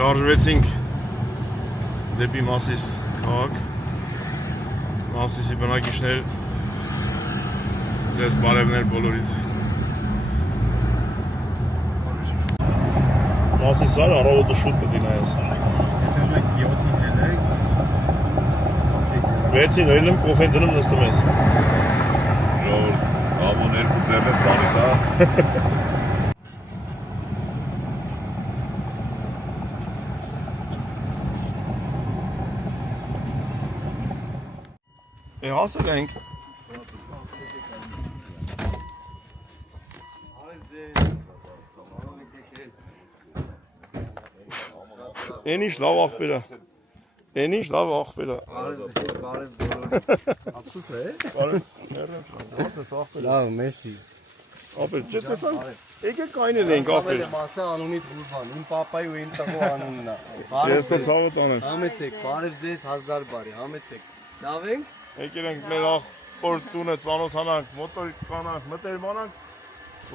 Շարժվեցինք դեպի Մասիս քաղաք։ Մասիսի բնակիչներ, ձեզ բարևներ բոլորիդ։ Մասիսար առավոտը շուտ պետք է նայես։ Եթե մենք 7-ին ելենք, 6-ին ելնում կոֆեն դնում նստում ես։ Ժողովուրդ, ամոն երկու ձեռը ծանիք, հա։ Հասել ենք։ Են ինչ լավ աղբերա։ Են ինչ լավ աղբերա։ ափսոս է։ Լավ, մեսի։ Ապեր, չէ՞ տեսան։ Եկեք կայնել ենք աղբեր։ Մասը անունից Ղուրբան, իմ պապայի ու իմ տղու անունն է։ Ես તો ցավոտ անեմ։ Համեցեք, բարև ձեզ 1000 բարի, համեցեք։ Լավ ենք։ Եկել ենք մեր աղբոր տունը ծանոթանանք, մոտորի կանանք, մտերմանանք,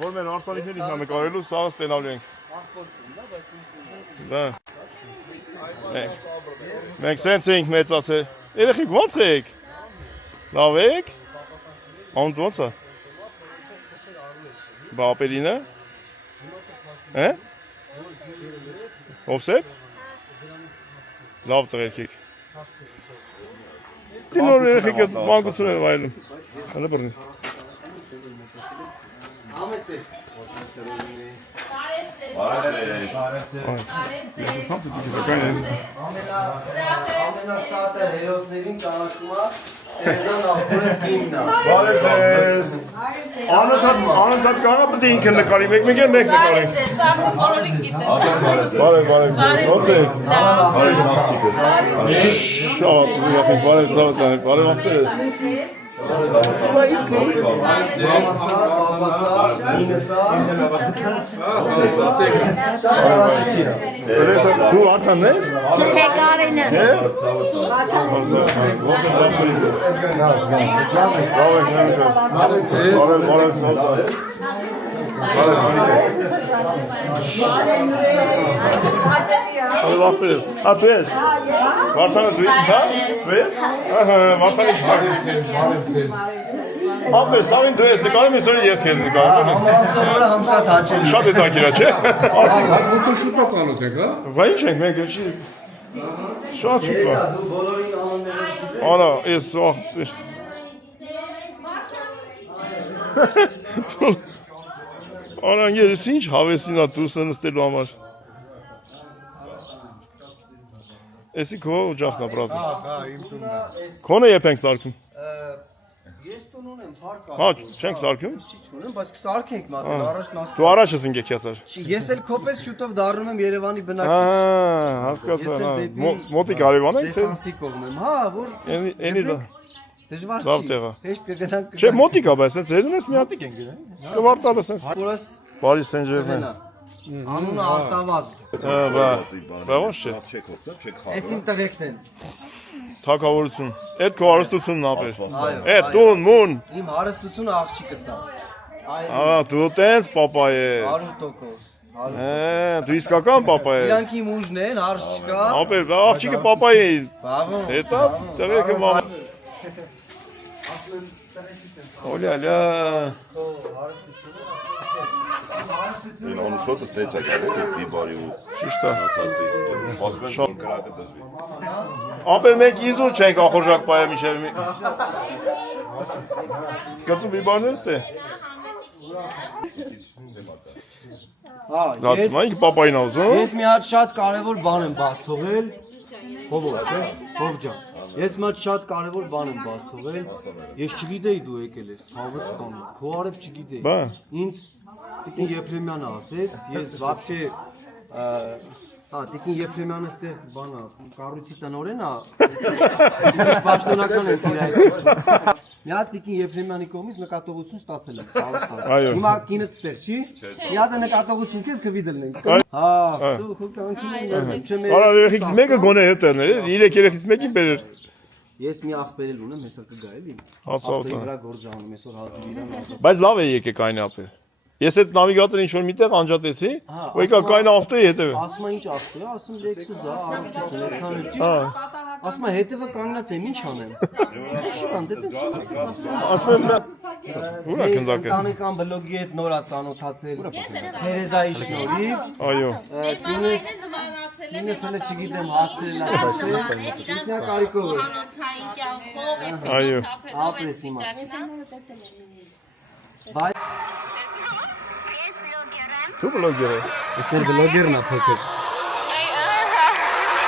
որ մեր հարսանիքներին հիմա նկարելու սաղը ստենալու ենք։ Աղբոր տունն է, բայց իմ տունն է։ Դա։ Մենք սենց էինք մեծացել։ Երեխեք ո՞նց եք։ Լավ եք։ Անդ ո՞նց է։ Բապերինը։ Հե։ Ովսեփ։ Լավ տղերք եք։ Դինոր երեխեք մանկություն են վայելում։ Հələ բռնի։ Համեցեք։ Ամենաշատը հերոսներին ճանաչում է Տերեզան աղբորը կինն է։ Բարև ձեզ։ Անընդհատ կարա պետք է ինքը նկարի, մեկ նկարի։ Բարև, ո՞նց եք։ Շատ ուրախ եմ, բարև ծավալներ, բարև աղբերս։ Դու արդան ես։ Չէ, Կարինը։ Ա դու ես։ Վարդանը դու ես, հա? Դու ես։ Ահա, Վարդանի շփակ։ Ապես, ավին դու ես նկարում, ես ես քեզ նկարում։ Համասովորը համ շատ հաճելի։ Շատ է տակիրա, չէ։ Ասիկ, ո՞նց շուտա ծանոթ եք, հա։ Բա ինչ ենք մենք էլի։ Շատ շուտ։ Դու բոլորին անունները։ Արա, ես Արա, ես ինչ հավեսին ա դուսը նստելու համար։ Էսի քո օջախն է, բրատս։ Հա, իմ տունն է։ Քոնը երբ ենք սարքում։ Ես տուն ունեմ, փառք Հա, չենք սարքում։ Չի չունեմ, բայց կսարքենք մատել, առաջ նաստ։ Դու առաջ ես ընկեք ասար։ Ես էլ քոպես շուտով դառնում եմ Երևանի բնակիչ։ Հասկացա, Ես էլ հա։ դեպի Մոտիկ Արևան եք, թե։ Դեֆանսի կողմ եմ, հա, որ Էնի դա։ դժվար Լավ չի։ տեղ է։ Հեշտ կգնանք։ Չէ, մոտիկ է, բայց սենց երևն ես մի հատիկ ենք գնա։ Կվարտալը սենց։ Որս Բարի Սենջերմեն։ անունը Արտավազդ։ Բա ո՞նց չէ։ Չեք հոգնեմ, չեք խաղ։ Էս իմ տղեկն են։ Թակավորություն։ Այդ քո հարստությունն ապեր։ Այո։ Այդ տուն, մուն։ Իմ հարստությունը աղջիկս է։ Ահա, դու տենց papa ես։ 100%։ Դու իսկական papa ես։ Իրանք իմ ուժն են, հարց չկա։ Ապեր, աղջիկը papa է։ Բավո։ Հետո տղեկը մամ։ Օլյալա։ Այն անուսոտը ստեցա գալու, դի բարի ու Ճիշտ է։ նացածի։ Ասում են որ կրակը դզվի։ Ապեր մենք իզուր չենք ախորժակ պայը միջև մի։ Գծու մի բան ես թե։ Հա, Լացում այն պապային ազում։ ես մի հատ շատ կարևոր բան եմ բաց թողել։ Հովո, չէ՞։ Հով ջան։ Ես մի հատ շատ կարևոր բան եմ բաց թողել։ Ես չգիտեի դու եկել ես, ցավոտ տանը։ Քո արև չգիտեի։ Բա։ Ինձ Տիկին Եփրեմյանը ասեց, ես вообще Տիկին Եփրեմյանը ստեղ բանա, կառույցի տնօրեն է։ Պաշտոնական եմ իրայ։ Մի հատ Տիկին Եփրեմյանի կողմից նկատողություն ստացել եմ, ցավոտ տանը։ Հիմա կինը ստեղ չի։ Մի հատ նկատողություն քեզ կվի դլնենք։ Հա, սու խոքանքին չեմ։ Արա երեխից մեկը գոնե հետերներ, 3 երեխից մեկին բերեր։ Ես մի աղբեր էլ ունեմ, հեսա կգա էլի։ Հա, ցավոտ Աղբերի տանը։ վրա գործ անում, այսօր հազիվ իրան։ Բայց լավ է եկեք այն ապեր։ Ես այդ նավիգատորը ինչ որ միտեղ անջատեցի, ու եկա կային ավտոյի հետևը։ Ասում ինչ ավտո է, ասում Lexus է, առողջություն է, քանի ճիշտ։ Ասում հետևը կանգնած եմ, ինչ անեմ։ Շուտ դե Ասում եմ ուրա քնդակը։ Ընտանեկան բլոգի հետ նորա ծանոթացել։ Թերեզայի շնորհիվ։ Այո։ Ինձ հենց չգիտեմ հասցրել է։ Իսնյա կարիքով է։ Այո։ Ապրես հիմա։ Դու բլոգեր ես։ Ես մեր բլոգերն է փոքրից։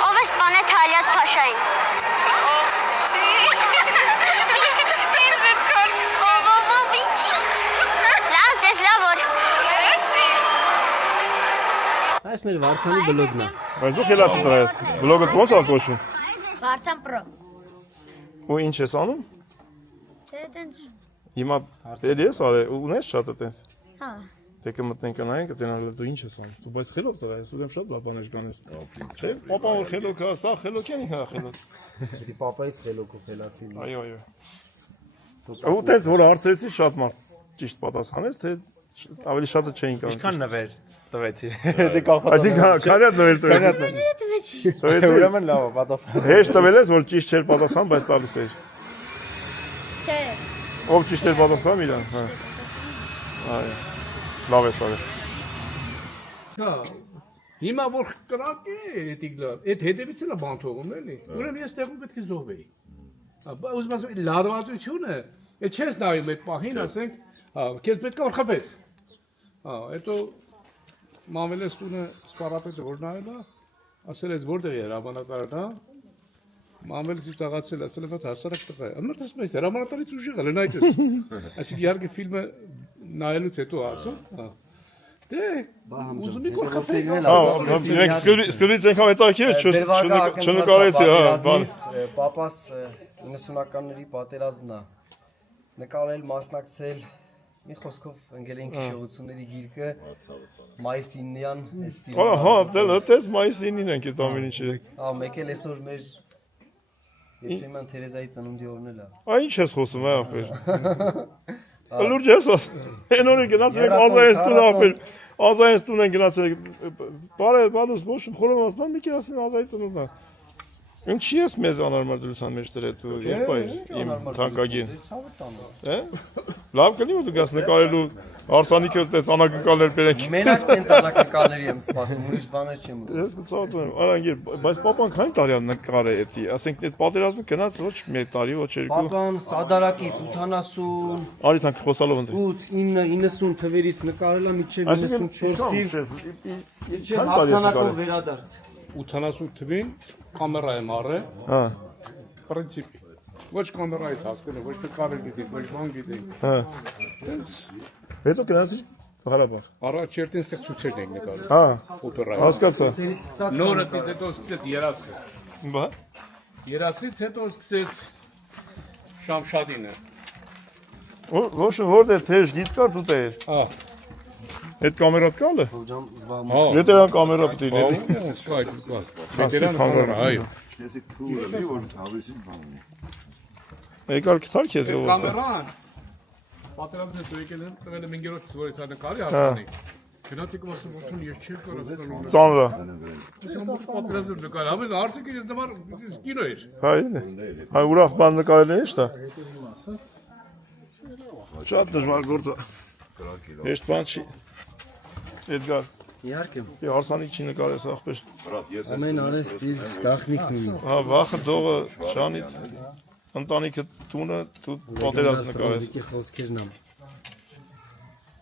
Ով է սպանել Թալիատ Փաշային։ Լավ, ձեզ լավ որ։ Այս մեր Վարդանի բլոգն է։ Բայց դու խելացի տղա ես։ Բլոգը ո՞նց է կոչվում։ Վարդան պրո։ Ու ինչ ես անում։ Դե տենց։ Հիմա դեր ես արել, ունես շատ այտենց։ Հա։ Դե կմտնենք նայենք, կտենալ դու ինչ ես անում։ Դու բայց խելոք տղա ես, ուրեմն շատ լավ բաներ կանես։ Չէ, պապան որ խելոք է, սա խելոք են ինքնա խելոք։ Դի պապայից խելոքով խելացի։ Այո, այո։ Ու տենց որ հարցրեցի շատ մարդ ճիշտ պատասխանեց, թե ավելի շատը չէին կարող։ Ինչքան նվեր տվեցի։ Դե կախած։ Այսինքն քանյա նվեր տվեցի։ Ուրեմն լավ է, պատասխան։ Հեշտ տվել ես, որ ճիշտ չէր պատասխան, բայց տալիս էր։ Չէ։ Ով ճիշտ էր պատասխան իրան, հա։ Այո։ Լավ է սարը։ Հա։ Հիմա որ կրակ է դիգլար, այդ հետևից էլ է բան թողում էլի։ Ուրեմն ես տեղում պետք է զոհվեի։ Ուզում ասեմ լարվածությունը, այդ չես նայում այդ պահին, ասենք, հա, քեզ պետք է որ խփես։ Հա, հետո մամելես տունը սպարապետը որ նայել է, ասել ես որտեղ է հրամանատարը, հա։ Մամելից ծաղացել, ասել է հասարակ տղա է։ Ամենից ասում ես հրամանատարից ուժեղ է, նայես։ Այսինքն իհարկե ֆիլմը նայելուց հետո ասում, հա։ Դե, ուզում եք որ խփեք։ Մենք սկզբից այնքան հետաքրքիր է, չնկարեցի, հա։ Պապաս 90-ականների պատերազմն է։ Նկարել, մասնակցել, մի խոսքով ընկել ենք հիշողությունների գիրկը, մայիս 9-յան, այս Հա, դες մայիսի 9-ին ենք այդ ամեն ինչը։ Հա, մեկ էլ այսօր մեր Եփրեմյան Թերեզայի ծնունդի օրն էլ է։ Այ ինչ ես խոսում, հա, ախպեր։ Լուրջ ես ասում։ Այն օրը գնացել ենք Ազայես տուն, ախպեր։ Ազայես տուն են գնացել։ Բարե, բանուս ոչ խորոմ ասում, մի քիչ ասին Ազայի ծնունդն է։ Ինչի ես մեզ անարմար դրության մեջ դրեց ու երբ այ իմ թանկագին։ Հե? Լավ կլինի որ դու գաս նկարելու Արսանիկը այդպես անակնկալներ բերենք։ Մենակ տենց անակնկալների եմ սպասում, ուրիշ բաներ չեմ ուզում։ Ես կցածում եմ, արանգիր, բայց պապան քանի տարի է նկարել էդի, ասենք այդ պատերազմը գնաց ոչ մի տարի, ոչ երկու։ Պապան Սադարակից 80 Արի ցանկ խոսալով ընդ։ 90 թվերից նկարել է մինչև 94 թիվ։ Ինչի հաղթանակով վերադարձ։ 80 թվին կամերա եմ առել։ Հա։ Պրինցիպի։ Ոչ կամերայից հասկանում, ոչ նկարել գիտենք, ոչ բան գիտենք։ Հա։ Տենց Հետո գնացի Ղարաբաղ։ առաջերտին ստեղ ցույցերն ենք նկարել։ Հա։ Օպերայի։ Հասկացա։ Նորը դից հետո սկսեց երասխը։ Բա։ Երասից հետո սկսեց Շամշադինը։ Ոչ որտե թեժ գիծ կար դու տեր։ Հա։ Այդ կամերատ կալը։ Հա։ Վետերան կամերա պետք է լինի։ Այդ կված։ Վետերան կամերա, այո։ Ես քուրի որ հավեսին բանը։ Եկար քթար քեզ ով։ Կամերան։ Պատերազմը դուքել են, տվել եմ ինգերոց որ դա նկարի հասանի։ Գնացի կոմասում ոթուն ես չեմ կարողանում։ Ծանրա։ Ես ամբողջ պատերազմը նկարել, ամեն արդյոք ես դեմար կինո էր։ Հա ինը։ Հա ուրախ բան նկարել է շտա։ Շատ դժվար գործ է։ Հեշտ բան չի։ Էդգար։ Իհարկե։ Եվ Արսանիկ չի նկարես ախպեր։ Ամեն արես դիր գախնիկն ունի։ Հա վախը դողը շանի ընտանիքը տունը դու պատերազմ նկարես։ Մուզիկի խոսքերն եմ։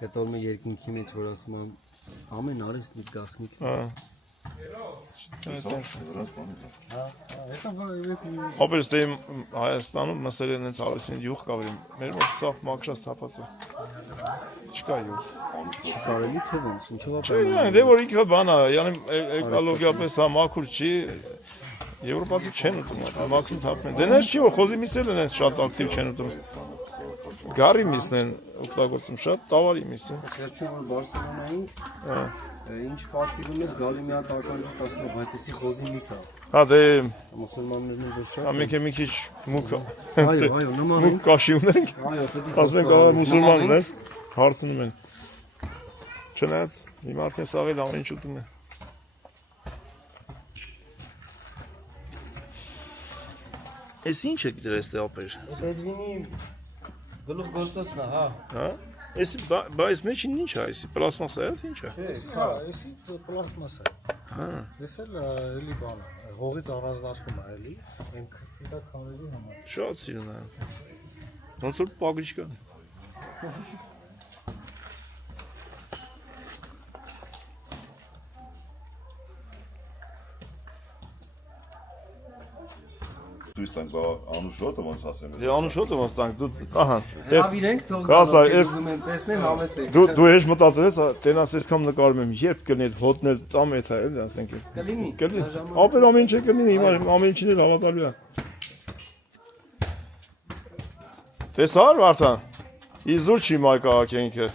Գտորմը երկինքի մեջ որ ասում եմ ամեն արես դիր գախնիկ։ Հա։ Ապերս դե Հայաստանում նստել են հենց արեսին յուղ կավրին։ Մեր մոտ սա մակշած թափած է։ Չկա յուղ։ Կարելի թե ոնց ինչով Չէ, դե որ ինքը բան է, yəni էկոլոգիապես հա մաքուր չի։ Եվրոպացի չեն ուտում, մաքուր թափն են։ Դե նես չի որ խոզի միսել են շատ ակտիվ չեն ուտում։ Գարի միսն են օգտագործում շատ, տավարի միսը։ Վերջում որ Բարսելոնային Հա։ ինչ պատկերում ես գալի մի հատ ականջ ասում բայց էսի խոզի միս է։ Հա դե Մուսուլմաններն որ շատ։ ամենք է մի քիչ մուկ։ Այո, նման Մուկ կաշի ունենք։ Այո, Ասում են կարա մուսուլմանն ես, հարցնում են։ Չնայած իմ արդեն սաղել ամեն ինչ ուտում է։ Էս ինչ է դրես դե ապեր։ Սեջվինի գլուխ գործոցն է, հա։ Հա։ Էս բայց մեջին ինչ է, էսի պլաստմասա է, ինչ է։ Հա, էսի պլաստմասա։ Հա։ Ես էլ էլի բան, հողից առանձնացնում է էլի, ենք դա քարերի համար։ Շատ սիրուն է։ Ոնց որ պագրիչկա։ Դույս տանք բա անուշոտը ոնց ասեմ։ Դե անուշոտը ոնց տանք դու, ահա։ Լավ իրենք թող Կասա, էս ուզում են տեսնեն համեցեք։ դու հեշտ մտածել ես, տենաս այսքան նկարում եմ, երբ կլինի այդ հոտներ տամ է թա, էլի ասենք։ Կլինի։ Կլինի։ Ապեր ամեն ինչ կլինի, հիմա ամեն ինչին էլ հավատալու է։ Տեսար Վարդան։ Իզուր չի մայ քաղաքենքը։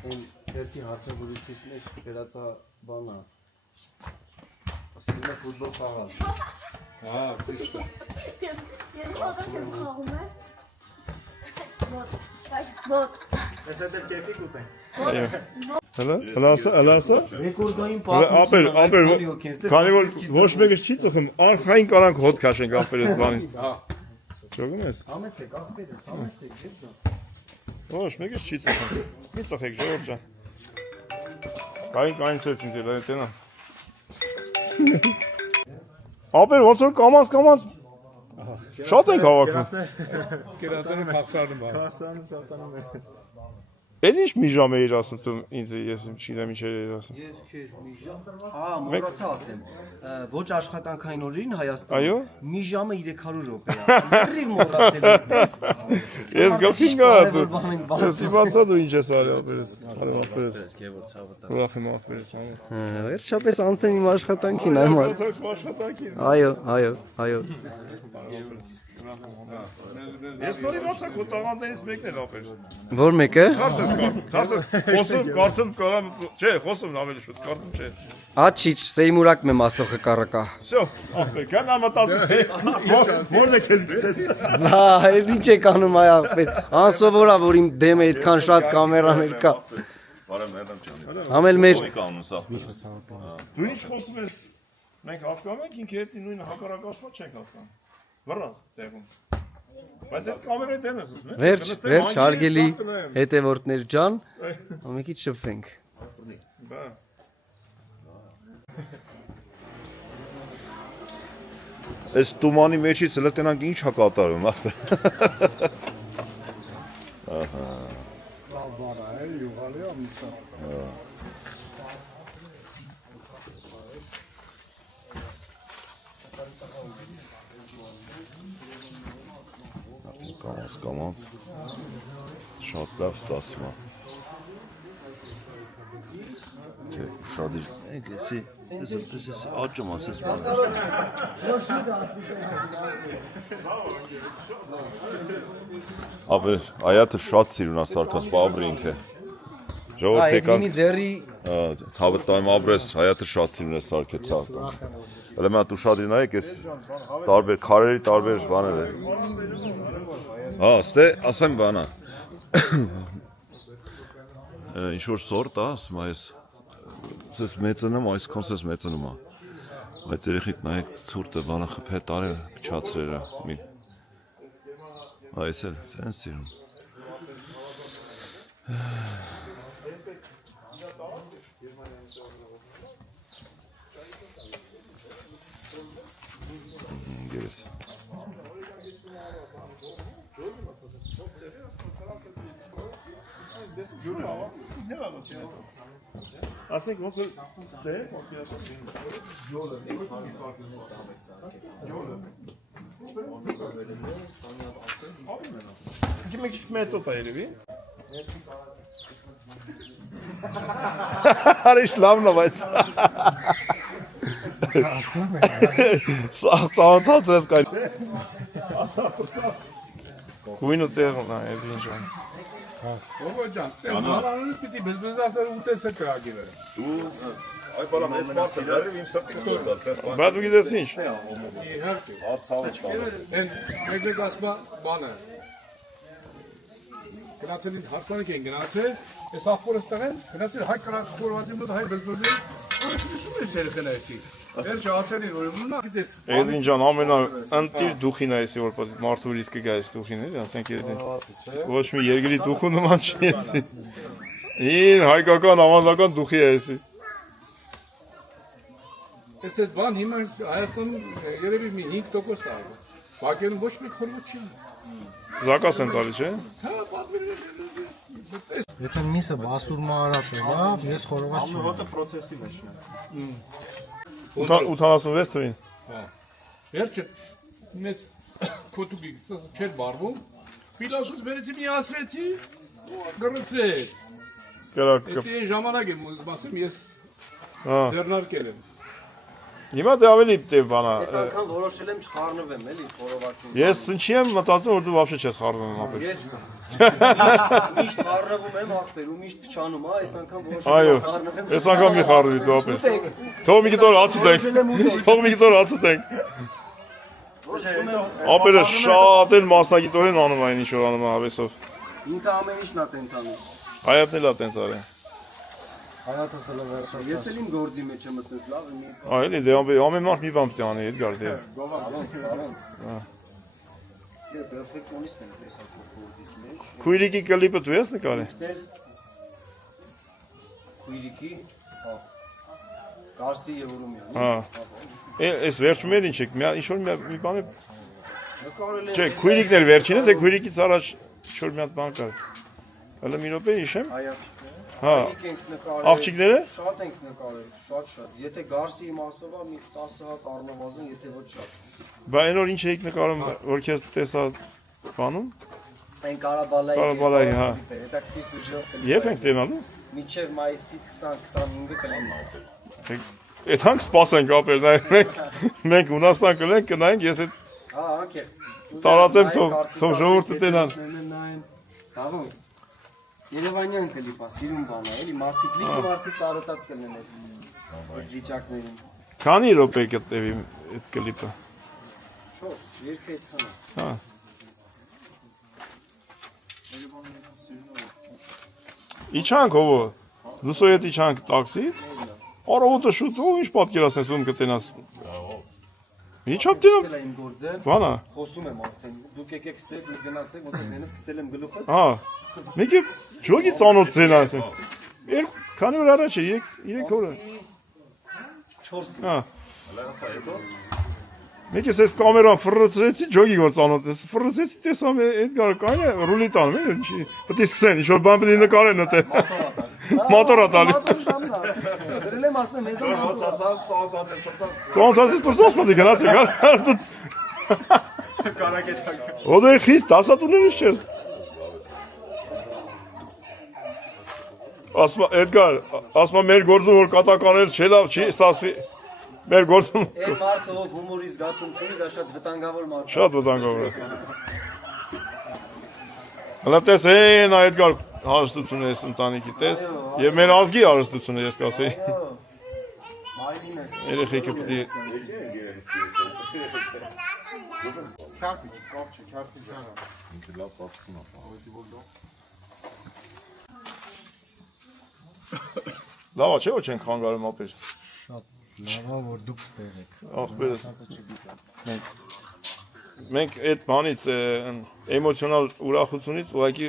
Այն երթի հարցազրույցից մեջ գրածա բանա։ Ասում է ֆուտբոլ խաղալ։ Հա, ճիշտ է։ Հլասա։ Ռեկորդային Ապեր, քանի որ ոչ մեկը չի ծխում, արխային կարանք հոտ քաշենք ապեր այս բանին։ Հա։ Ճոգում ես։ Համեցեք, ախպերս, համեցեք, դեպքա։ Ոչ մեկը չի ծխում։ Մի ծխեք, Ժողովուրդ ջան։ Կային ծեցին դե տենա։ Ապեր ոնց որ կամած շատ ենք հավաքվում։ Կերատանը փախսարնում է։ Էն ինչ մի ժամ էիր ասում դու ինձ ես չգիտեմ ինչ էիր ասում։ Ես քեզ մի ժամ։ Ահա, մոռացա ասեմ։ Ոչ աշխատանքային օրերին Այո։ Հայաստանում մի ժամը 300 րոպե է։ Լրիվ մոռացել եմ, տես։ Ես գլխին գա դու։ Բան ենք Ես իմացա դու ինչ ես արել ապերես։ Ուրախ եմ ապերես։ Վերջապես անցեն իմ աշխատանքին այմար։ Աշխատանքին։ Այո։ Ես նորի բացա քո տաղանդներից մեկն էլ ապեր։ Որ մեկը։ Թարսես խոսում կարծում կարամ, չէ, խոսում ավելի շուտ, կարծում չէ։ Աչիչ, սեյմուրակ մեմ ասոխը կարակա։ Всё, ապեր, կան ամատածում։ Որն է քեզ գցես։ Հա, ես ինչ եք անում այ ախպեր։ Անսովորա որ իմ դեմը այդքան շատ կամերաներ կա։ Բարեմ մերամ ջան։ Համել մեր Ոյ կանուն սա։ Դու ինչ խոսում ես։ Մենք հասկանում ենք ինքը հետ նույն հակառակացման չենք հասկանում։ Վռած տեղում։ Բայց այդ կամերայի դեմ ես ասում, վերջ հարգելի հետևորդներ ջան, ամենքից շփվենք։ Բա։ Այս տումանի մեջից հələ տենանք ինչ հա կատարում, ախպեր։ Լավ բան է, յուղալի ամիսա։ Կամաց շատ լավ ստացվում է։ Թե շատ իր էսի աճում ասես բան։ Ապեր այաթը շատ սիրուն է սարքած պաբրինքը։ Ժողովուրդ Այդ լինի ձերի ցավը տայմ ապրես հայաթը շատ սիրուն է սարքել ցավ։ Հələ մա ուշադրի նայեք էս տարբեր քարերի տարբեր բաներ է։ Հա, ստե ասեմ բանա։ Ինչ որ սորտ է, ասում այս ես մեծնում, այսքան ես մեծնում է։ Բայց երեխեք նայեք ցուրտը բանը խփե տարել, փչացրել է։ Այս էլ սեն սիրում։ Գերես։ Ասենք ոնց որ ստե, յոլը։ Գիմեք մեծ օտա երևի։ Արիշ լավն է, բայց սաղ ծանոթած ես կայն։ Գույնը տեղն է, էլի ինչ ան։ Ողո ջան, այս հարանից պիտի բզբզասը ուտեսը կրագիրը։ Դու Այ բալամ, ես մարդը դարիվ իմ սրտից գործած, ես բան։ Բայց դու գիտես ինչ։ Իհարկե։ Արցավը չկա։ Են մեկ ասма բանը։ Գնացել են հարսանիք են գնացել, այս ախորը ստեղեն, գնացել հայ կրակորվածի մոտ հայ բզբզի, ուրիշ է սերխնայցի։ Վերջ ասելին որ մնա գիտես։ Էդին ջան ամենաանտիր դուխին է էսի որ մարդու ռիսկը գա էս դուխին էլի, ասենք Էդին։ Ոչ մի երկրի դուխու նման չի էսի։ Ին հայկական ավանդական դուխի է էսի։ Այս այդ բան հիմա Հայաստանում երևի մի 5% է։ Բակերում ոչ մի խորհուրդ չի։ Զակաս են տալի, չէ՞։ Հա, պատմել։ Եթե միսը բասուրմա արած է, լավ, ես խորոված չեմ։ Հոտը process-ի մեջն է։ 86 թվին։ Հա։ Վերջը մեծ քոտուկի չէր բարվում։ Ֆիլոսոֆ վերեցի մի ասրեցի, գրեցի։ Կրակ։ Այդ ժամանակ եմ ասում ես Հա։ ձեռնարկել եմ։ Հիմա դե ավելի դե բանա։ Ես անգամ որոշել եմ չխառնվեմ, էլի, խորովածին։ Ես ինչի եմ մտածում որ դու вообще չես խառնում ապեր։ Ես միշտ խառնվում եմ ախպեր ու միշտ փչանում, հա, այս անգամ որոշել Այո։ եմ խառնվեմ։ Այս անգամ մի խառնվի դու ապեր։ Թող մի կտոր ացուտ ենք։ Թող մի կտոր ացուտ ենք։ Ապերը շատ էլ մասնագիտորեն անում այն ինչ որ անում է հավեսով։ Ինքը ամեն ինչն է տենց անում։ Հայատն էլ է տենց արել։ Հայատս էլ վերջացած։ Ես էլ իմ գործի մեջ եմ մտնում, լավ է մի։ Այելի դե ամեն մարդ մի բան պետք է անի, Էդգար դե։ Առանց։ Ես պերֆեկցիոնիստ եմ տեսակ գործից մեջ։ Քույրիկի կլիպը դու ես նկարել։ Քույրիկի, հա։ Կարսի եւ Ուրումյան։ Հա։ Այս վերջում էլ ինչ է, ինչ որ մի բան է։ Նկարել եմ։ Չէ, քույրիկն էր վերջինը, թե քույրիկից առաջ ինչ որ մի հատ բան կար։ Հələ մի րոպե հիշեմ։ Հայացքները։ Հա։ Ենք նկարել։ Աղջիկները։ Շատ ենք նկարել, շատ։ Եթե Գարսի իմաստով է մի 10 հատ առնվազն, եթե ոչ շատ։ Բա այն որ ինչ էիք նկարում, որ քեզ տեսա բանում։ Այն Կարաբալայի։ Կարաբալայի, հա։ Հետաքրքիր սյուժեով։ Երբ ենք տենալու։ Մինչև մայիսի 20-25-ը կլինի։ Այդքան սպասենք ապեր նայ մենք ունաստան կլենք կնայենք ես այդ Հա, անկեղծ։ տարածեմ թող ժողովուրդը տենան։ Դավոս։ Երևանյան կլիպա, սիրուն բան է, էլի մարդիկ լիքը մարդիկ տարածած կլինեն այդ վիճակներին։ Քանի րոպե կտևի այդ կլիպը։ 4, երկու այդքան է։ Հա։ Իջանք ով։ Լուսոյ հետ իջանք տաքսից։ Առավոտը շուտ ով ինչ պատկերացնես ում կտենաս։ Ինչա դինում։ Գցել եմ գործը, Բանա։ խոսում եմ արդեն։ Դուք եկեք ստեղ մի գնացեք, ոնց դենս գցել եմ գլուխս։ Հա։ Մեկը ջոգի ծանոթ ձեն ասենք։ Երկու քանի օր առաջ է 3 օր։ 4-ի։ Հա։ Մեկը ես կամերան ֆռծրեցի ջոգի որ ծանոթ ես։ Ֆռծեցի տեսամ Էդգար կայը ռուլի տանում է ինչի։ Պետք է սկսեն ինչ որ բան պետք է նկարեն այդտեղ։ Մոտորա տալի։ Դրել եմ ասեմ, մեզ Ծանոթացած պրծած պետք է գնացեք հա։ Կարագետ։ Ո՞դե խիստ ասածուներս չես։ Ասма Էդգար, ասма մեր գործում որ կատականել չի լավ, չի ստացվի։ Մեր գործում Այդ մարդը ով հումորի զգացում չունի, դա շատ վտանգավոր մարդ է։ շատ վտանգավոր է։ Հələ տես են Էդգար հարստությունը ես ընտանիքի տես եւ մեր ազգի հարստությունը ես կասեի։ Մայրին ես։ Երեխեքը պետք է Քարտի չկապ չի, քարտի ջանը։ Ինքը լավ պատկում է։ լավ է, չէ՞ որ չենք խանգարում ապեր։ Շատ լավ է որ դուք ստեղ եք։ Ախպերս։ Մենք այդ բանից էմոցիոնալ ուրախությունից ուղղակի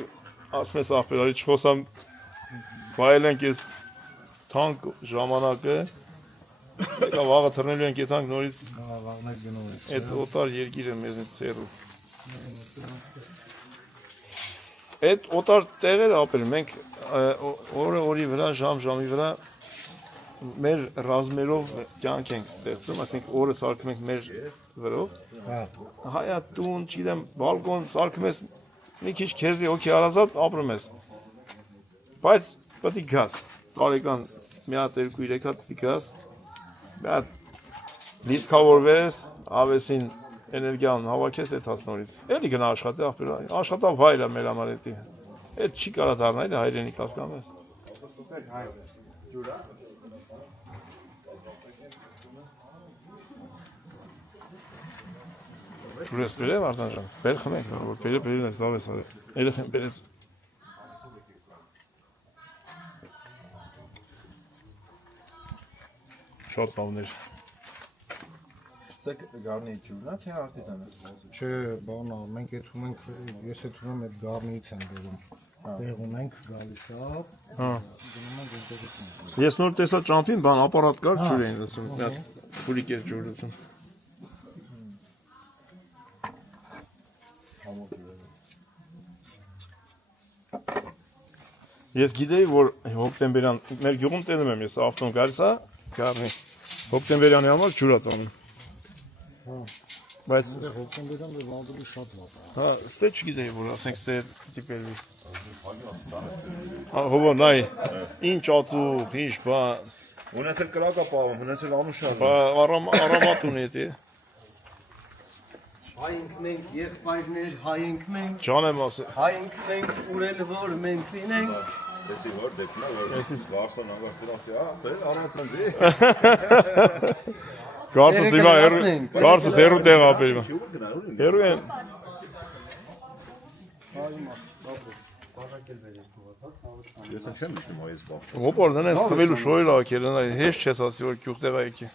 ասում ես ախպեր, արի չխոսամ վայելենք ես թանկ ժամանակը։ Եկա վաղը թռնելու ենք եթանք նորից Վաղներ գնում եք։ այդ օտար երկիրը մեզնից ծերու։ Այդ օտար տեղերը ապեր մենք օրը օրի վրա ժամի վրա մեր ռազմերով կյանք ենք ստեղծում, ասենք օրը սարքում ենք մեր վրով։ Հա։ Հայա տուն, չգիտեմ, բալկոն սարքում ես մի քիչ քեզի օքի արազատ ապրում ես։ Բայց պետք է գաս, տարեկան մի հատ 2-3 հատ գաս։ Մի հատ լիցքավորվես, ավեսին էներգիան հավաքես այդ հացնորից։ Էլի գնա աշխատի ախպեր, աշխատա վայր է մեր համար էդի։ Այդ չի կարա դառնա, էլի հայրենիք հասկանես։ Ջուրես բերե Վարդան ջան։ Բեր խմենք, որ բերեն ես լավ ես արել։ Երեխեն բերեց։ Շատ բավներ։ Սա գարնի ջուրնա թե արտիզանա։ Չէ, բանա, մենք եթում ենք, ես եթում եմ այդ գառնից են բերում։ Տեղ ունենք գալիս է։ Հա։ Գնում ենք այնտեղից ենք։ Ես նոր տեսա ճամփին, բան ապարատ կար, ջուր էին լցում։ Մի հատ գուրիկ էր ջուր լցում։ Ես գիտեի, որ հոկտեմբերյան մեր գյուղում տենում եմ ես ավտոն գալիս է, գարնի։ Հոկտեմբերյանի համար ջուր է տանում։ Բայց Հոկտեմբերյան դե վանդալի շատ լավ է։ հա, ստե չգիտեի, որ ասենք ստե պիտի բերվի։ Հա, հովո նայ։ Ինչ ածուխ, ինչ բան։ Ունեցել կրակա պահում, ունեցել անուշան։ Բա արամատ ունի դե։ Հայենք մենք եղբայրներ, հայենք մենք, Ջան եմ ասել։ հայենք մենք, ուրել որ մենք լինենք։ Տեսի որ դեպքն է, որ Վարսան անգաստրանսի, հա, բեր առանցանձի։ Գարսս հիմա Գարսս հերու տեղ ապերիմ։ Հերու են։ Ես չեմ իջնում այս բախ։ Հոպոր դնես խվելու շոյր ակել, նա հեշ չես ասի որ գյուղ տեղա եկի։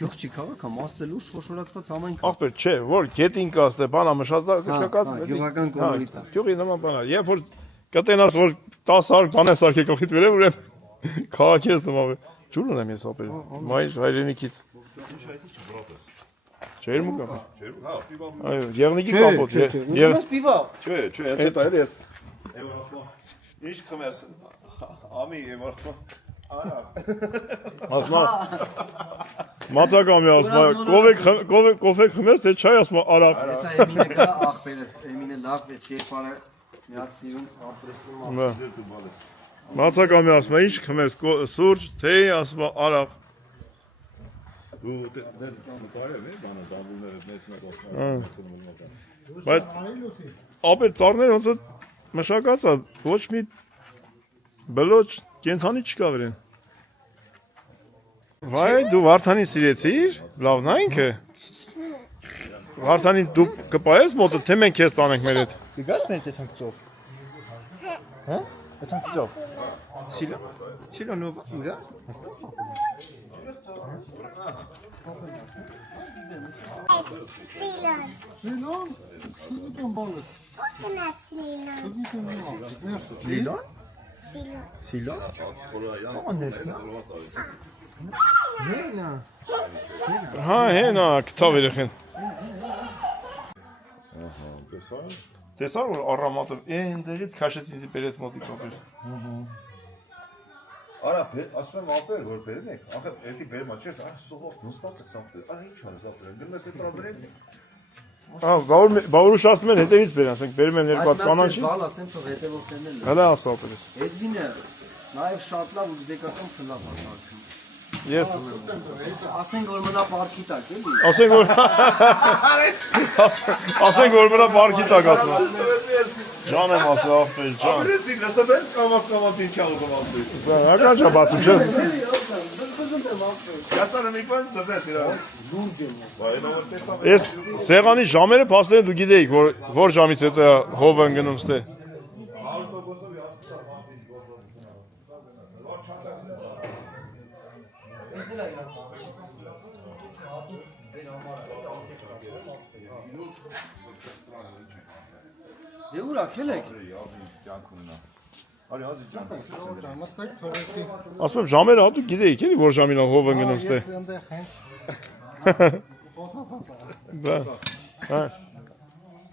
Գյուղ չի քաղաք, մասելու շոշորացված ամեն Ախպեր, չէ, որ գետին կաստե, բանա մշատա կշկած։ գյուղական կոմունիտա։ Գյուղի նման բանա, երբ որ կտենաս որ 10 արկ բան ես արկել կողքիդ վերև ուրեմն քաղաքի ես նման։ Ջուր ունեմ ես ապել։ Մայր հայրենիքից։ Ջերմուկ է։ Հա, պիվա։ Այո, եղնիկի կապոտ։ Ես պիվա։ Չէ, ես հետո էլ ես։ Ինչ կմես։ Ամի եվարքո։ Ասմա։ Մացակամի ասմա, կոֆե խմես, թե չայ ասմա արախ։ Հեսա Էմինը կա աղբերս, Էմինը լավ է, չերպարը միած սիրուն ապրեսում Մա։ Մացակամի ասմա, ինչ խմես, սուրճ, թե ասմա արախ։ Դու դες նկարել ես բանը դամբուլները մեծ Բայց ապեր ծառները ոնց որ մշակած է, ոչ մի բլոճ կենթանի չկա վրեն։ Վայ, դու Վարդանին սիրեցիր, լավն է ինքը։ Վարդանին դու կպայես մոտը, թե մենք քեզ տանենք մեր հետ։ Գաս մեր դե թանկծով։ Հա? Դե թանկծով։ Սիլո նո ուրա։ Սիլոն, շուտում բալը։ Լիլոն։ Սիլոն։ Նենա։ Հա, հենա, կտավ երեխեն։ Տեսար որ առամատը, այնտեղից քաշեց ինձ բերեց մոտիկ ապեր։ Արա, ասում եմ ապեր, որ բերեն եք, ախր էլի բերմա չէ, այ սովով նստած եք սամպեր, արա ինչ անես ապեր, գնում եք պետրա բերեն եք։ Ահա, բավուրուշ ասում են հետևից բերեն, ասենք բերում են երկու հատ կանաչի։ Բալ ասեմ թող հետևով տենել։ Հələ ասա ապերես։ Էդվինը նաև շատ լավ ուզբեկական խլավ ասարքում։ Ես Ասենք որ մնա պարկի տակ, էլի։ ասենք որ մնա պարկի տակ ասում։ Ջան եմ ասել ախպեր, ջան։ Ապրեցի, լսաբես կամաս ինչ ալում ասում։ Ակա չա բացում, չէ։ Կացանը մի բան դասեր դրա։ Բայ նոր տեսա։ Ես սեղանի ժամերը փաստորեն դու գիտեիք, որ ժամից հետո է հովը ընկնում ստե։ Դե ուր ակել եք։ Արի հազի ջան։ Նստեք թողեցի։ Ասում եմ ժամերը հա դու գիտեիք էլի որ ժամին է հովը ընկնում ստե։ Ես այնտեղ հենց Բա։ Հա։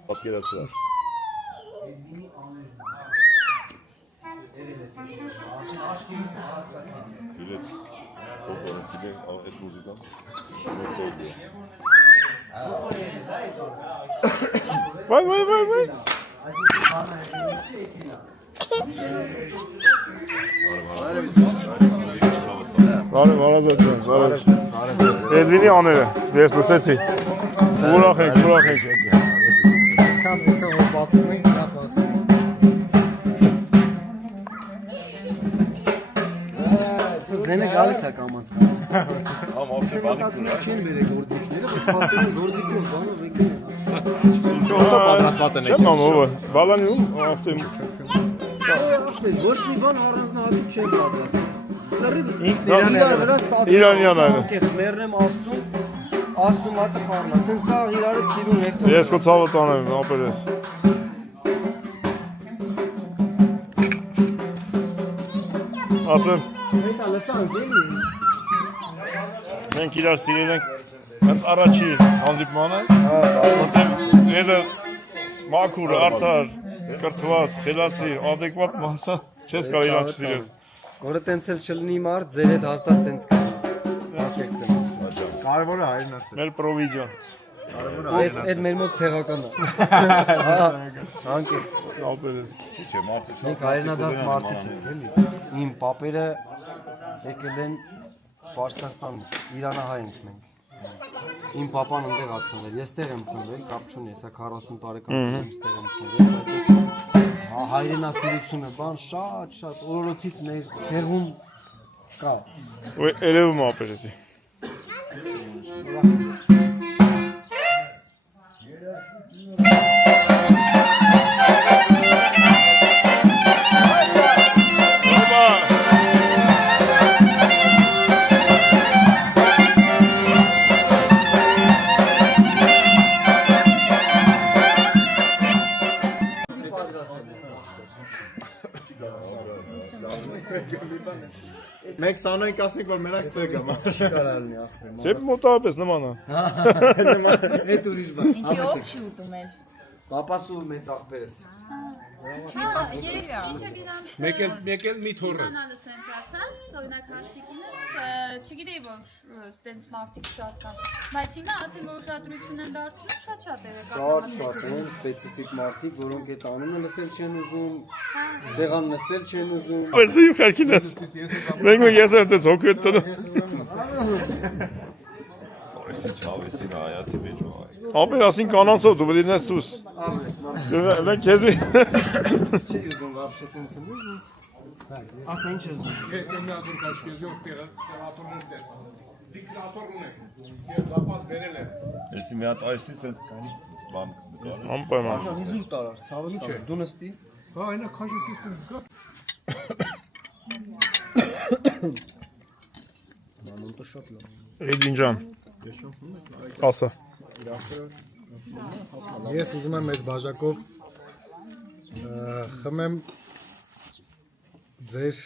Պատկերացրար։ Գիտեք, ֆոտոն գիտեք, այդ մուզիկան։ Վայ։ Բարև, բարազատյան, բարև։ Էդվինի աները, ես լսեցի։ Ուրախ ենք։ Կամ որ պատմում ենք դաս մասի։ Ձենը գալիս է կամած։ Համ ապսի բանի կուրա։ Չեն վերե գործիքները, բայց պատկերն գործիքներ բանը վեկին։ կապված են։ Չեմ անում, բալանի ում, ավտեմ։ Ոչ մի բան առանձնահատուկ չեմ պատրաստում։ Լրիվ Իրան վրա ստացվում։ Իրան այո։ Մեռնեմ Աստծուն մատը խառնա։ Սենց սա իրարը ծիրուն երթում։ Ես քո ցավը տանեմ, ապերես։ Ասում Հետա լսանք էլի։ մենք իրար սիրել ենք հենց առաջի հանդիպմանը, որտեղ եդը մաքուր, արդար, կրթված, խելացի, adekvat մարդ է, չես կարող իրան չսիրես։ Որը տենց էլ չլինի մարդ, ձեր հետ հաստատ տենց կա։ Ակերտ եմ ասում։ Կարևորը հայրն ասել։ Մեր պրովիջան։ Այդ մեր մոտ ցեղական է։ Անկեղծ։ Ապերես։ Մենք հայրենադարձ մարդիկ ենք, էլի։ Իմ պապերը եկել են Պարսկաստանից, Իրանահայ ենք մենք։ Իմ պապան ընդեղ ա ծնվել, ես տեղ եմ ծնվել, կապ չունի, հեսա 40 տարեկան եմ ստեղ եմ ծնվել, բայց հայրենասիրությունը բան շատ օրորոցից մեր ցեղում կա։ Երևում ապերեսի։ Մենք սանոյնք ասենք, որ մենակ ստեղ գամ։ Կարալնի ախպեր։ Չէ՞ մոտավորապես նման է։ Այդ ուրիշ բան։ Ինչի ով չի ուտում էլ։ Պապասու մեծ ախպերս։ Մեկ էլ մի թորը։ Անալը սենց ասած, օրինակ հարսիկինս, չգիտեի որ տենց մարդիկ շատ կան, բայց հիմա արդեն որ ուշադրություն են դարձնում, շատ է Շատ են սպეციფიկ մարդիկ, որոնք այդ անունը լսել չեն ուզում, ցեղան նստել չեն ուզում։ Բայց դու իմ քարքին ես։ Մենք ես եմ դες հոգետ տնում։ Այսի չավեսին հայաթի մեջ ոայ։ Ապեր ասին կանանցով դու պետք է նես դուս։ Արվես մարդ։ Մենք քեզի։ Չի ուզում вообще տենց ինձ։ Ասա ինչ ես։ Տերմինատոր քաշկեզի օգտերը տերատորներ դեր։ Դիկտատոր ունենք։ Ես զապաս բերել եմ։ Եսի մի հատ այսի սենց բան նկարել։ Անպայման։ Իզուր տարար, ցավը չէ։ Դու նստի։ Հա, այնա քաշեցի կա։ Մանոնտը շատ լավ։ Էդին ջան։ Ասա։ Ես ուզում եմ այս բաժակով խմեմ ձեր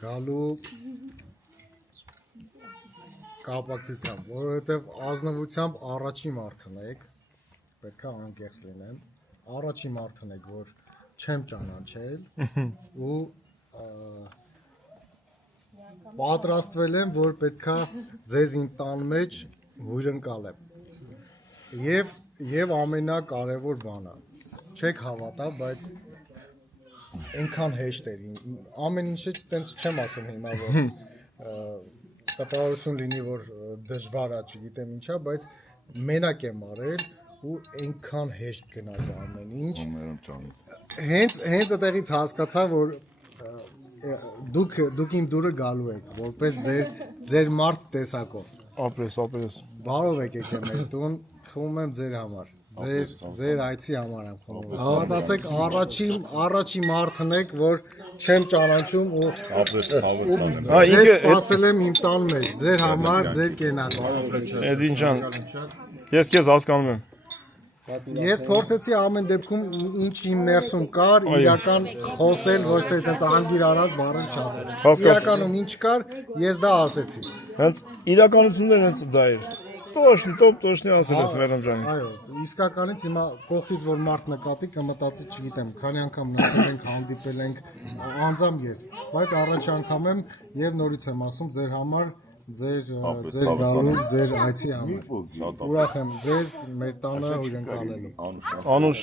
գալու կապակցությամբ, որովհետև ազնվությամբ առաջի մարդն եք, պետք է անկեղծ լինեմ, առաջի մարդն եք, որ չեմ ճանաչել ու պատրաստվել եմ, որ պետք է ձեզ իմ տան մեջ հյուրընկալեմ։ Եվ ամենակարևոր բանը, չեք հավատա, բայց այնքան հեշտ էր, ամեն ինչը տենց չեմ ասում հիմա, որ տպավորություն լինի, որ դժվար է, չգիտեմ ինչա, բայց մենակ եմ արել ու այնքան հեշտ գնաց ամեն ինչ։ Հենց այդտեղից հասկացա, որ դուք իմ դուրը գալու եք, որպես ձեր մարդ տեսակով։ Ապրես։ Բարով եք եկել մեր տուն, խմում եմ ձեր համար, ձեր այցի համար եմ խմում։ Հավատացեք, առաջի մարդն եք, որ չեմ ճանաչում ու ձեզ սպասել եմ իմ տան մեջ, ձեր համար, ձեր կենաց։ Էդին ջան, ես քեզ հասկանում եմ։ Ես փորձեցի ամեն դեպքում ինչ իմ ներսում կար, իրական խոսել, ոչ թե այդպես անգիր արած բառեր չասել։ Իրականում ինչ կար, ես դա ասեցի։ Հենց իրականությունն հենց դա էր։ Տոշնի ասել ես մերոն ջանի։ Այո, իսկականից հիմա կողքից որ մարդ նկատի կմտածի, չգիտեմ, քանի անգամ նստել ենք, հանդիպել ենք, անձամբ ես, բայց առաջ անգամ եմ եւ նորից եմ ասում ձեր համար, ձեր գալու, ձեր այցի համար։ Ուրախ եմ ձեզ մեր տանը հյուրընկալելու։ Անուշ։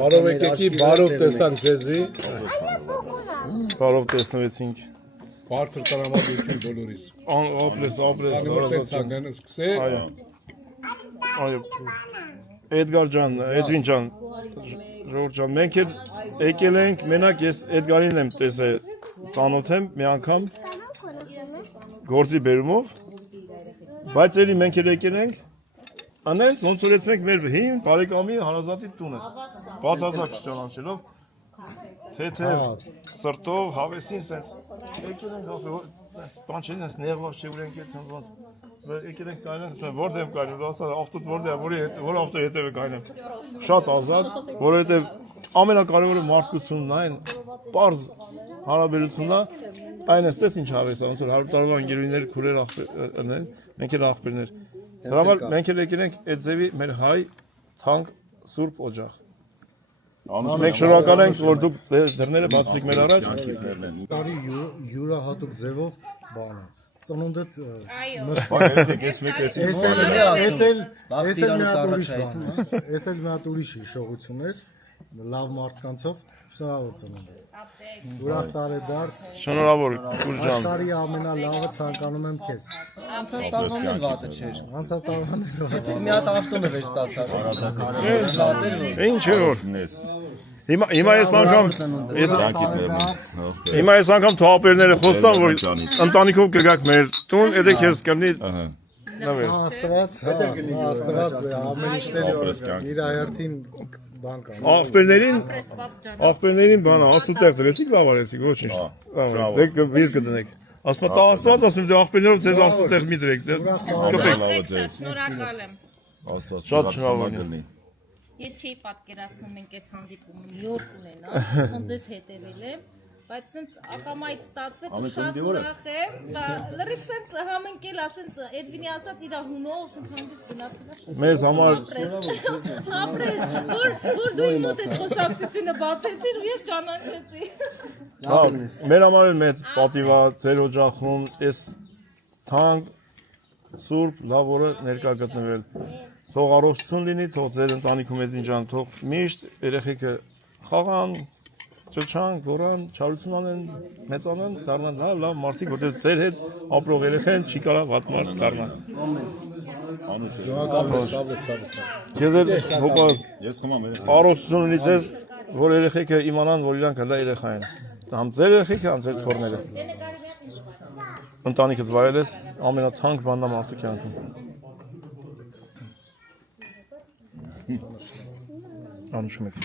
Բարով եկեցի, բարով տեսանք ձեզի։ Բարով տեսնվեցինք։ Բարձր տրամադրություն բոլորիս։ Ապրես։ Ցանկան սկսե։ Այո։ Էդգար ջան, Էդվին ջան, Ժորժ ջան, մենք եկել ենք, մենակ ես Էդգարին եմ տեսել, ծանոթ եմ մի անգամ գործի բերումով, բայց էլի մենք եկել ենք Անենց ոնց որ այդ մենք մեր հին բարեկամի հարազատի տունը։ Բացարձակ չճանաչելով թե սրտով հավեսին sense եկել ենք ապա բան չեն sense ներված չէ ուրենք այդ ոնց եկել ենք կայնան որտեղ կայնան ասա ավտոտ որտեղ որ ավտո հետևը կայնան շատ ազատ որովհետև ամենակարևորը մարդկությունն այն པարզ հարաբերությունն է այն էստես ինչ հավես ոնց որ 100 տարվա ընկերուհիներ քուրեր ախպերներ մենք էլ ախպերներ դրա համար մենք էլ եկել ենք այդ ձևի մեր հայ թանկ սուրբ օջախ մենք շնորհակալ ենք որ դուք դռները բացեցիք մեր առաջ տարի յուրահատուկ ձևով բան է ծնունդդ Ես էլ մի հատ ուրիշ հիշողություն էր լավ մարդկանցով շնորհավոր ծնունդ ուրախ տարեդարձ շնորհավոր Գուրջան աշխարհի ամենալավը ցանկանում եմ քեզ Անցած տարվան էլ վատը չէր։ անցած տարվան Մի հատ ավտոն էր ստացած։ ինչ է որ հիմա ես անգամ թոհապերները խոստան որ ընտանիքով կգաք մեր տուն եթե քեզ կլինի Աստված ամեն ինչները իր հայրտին բան կա աղբերներին բանը աստուտեղ դրեցիք լավ արեցիք ոչինչ դեք վիզ կդնեք ասում տա աստված ասում դե աղբերներով ձեզ աստուտեղ մի դրեք կպեք Շնորհակալ եմ։ շատ շնորհավոր եմ Ես չէի պատկերացնում ենք այս հանդիպումը մի օր ունենա, ոնց ես հետևել եմ, բայց սենց ակամայից ստացվեց ու շատ ուրախ եմ, լրիվ սենց համընկել, ասենց Էդվինի ասած իր հունով սենց հանդից գնացել է։ մեզ համար Ապրես, որ դու իմ մոտ այդ խոսակցությունը բացեցիր ու ես ճանաչեցի։ մեր համար էլ մեծ պատիվ է ձեր օջախում այս թանկ սուրբ լավ օրը ներկա գտնվել Թող առողջություն լինի, թող ձեր ընտանիքում այդ ինջան, թող միշտ երեխեքը խաղան, ճչան, գորան, չարություն անեն, մեծանան, դառնան լավ մարդիկ, որտեղ ձեր հետ ապրող երեխեն չի կարող վատ մարդ դառնալ։ Քեզ էլ հոպաս առողջություն ունի ձեզ, որ երեխեքը իմանան, որ իրանք հլա երեխա են։ Համ ձեր երեխեքը, համ ձեր թորները։ Ընտանիքդ վայել ես, ամենաթանկ բանն է մարդու կյանքում։ Անուշում ես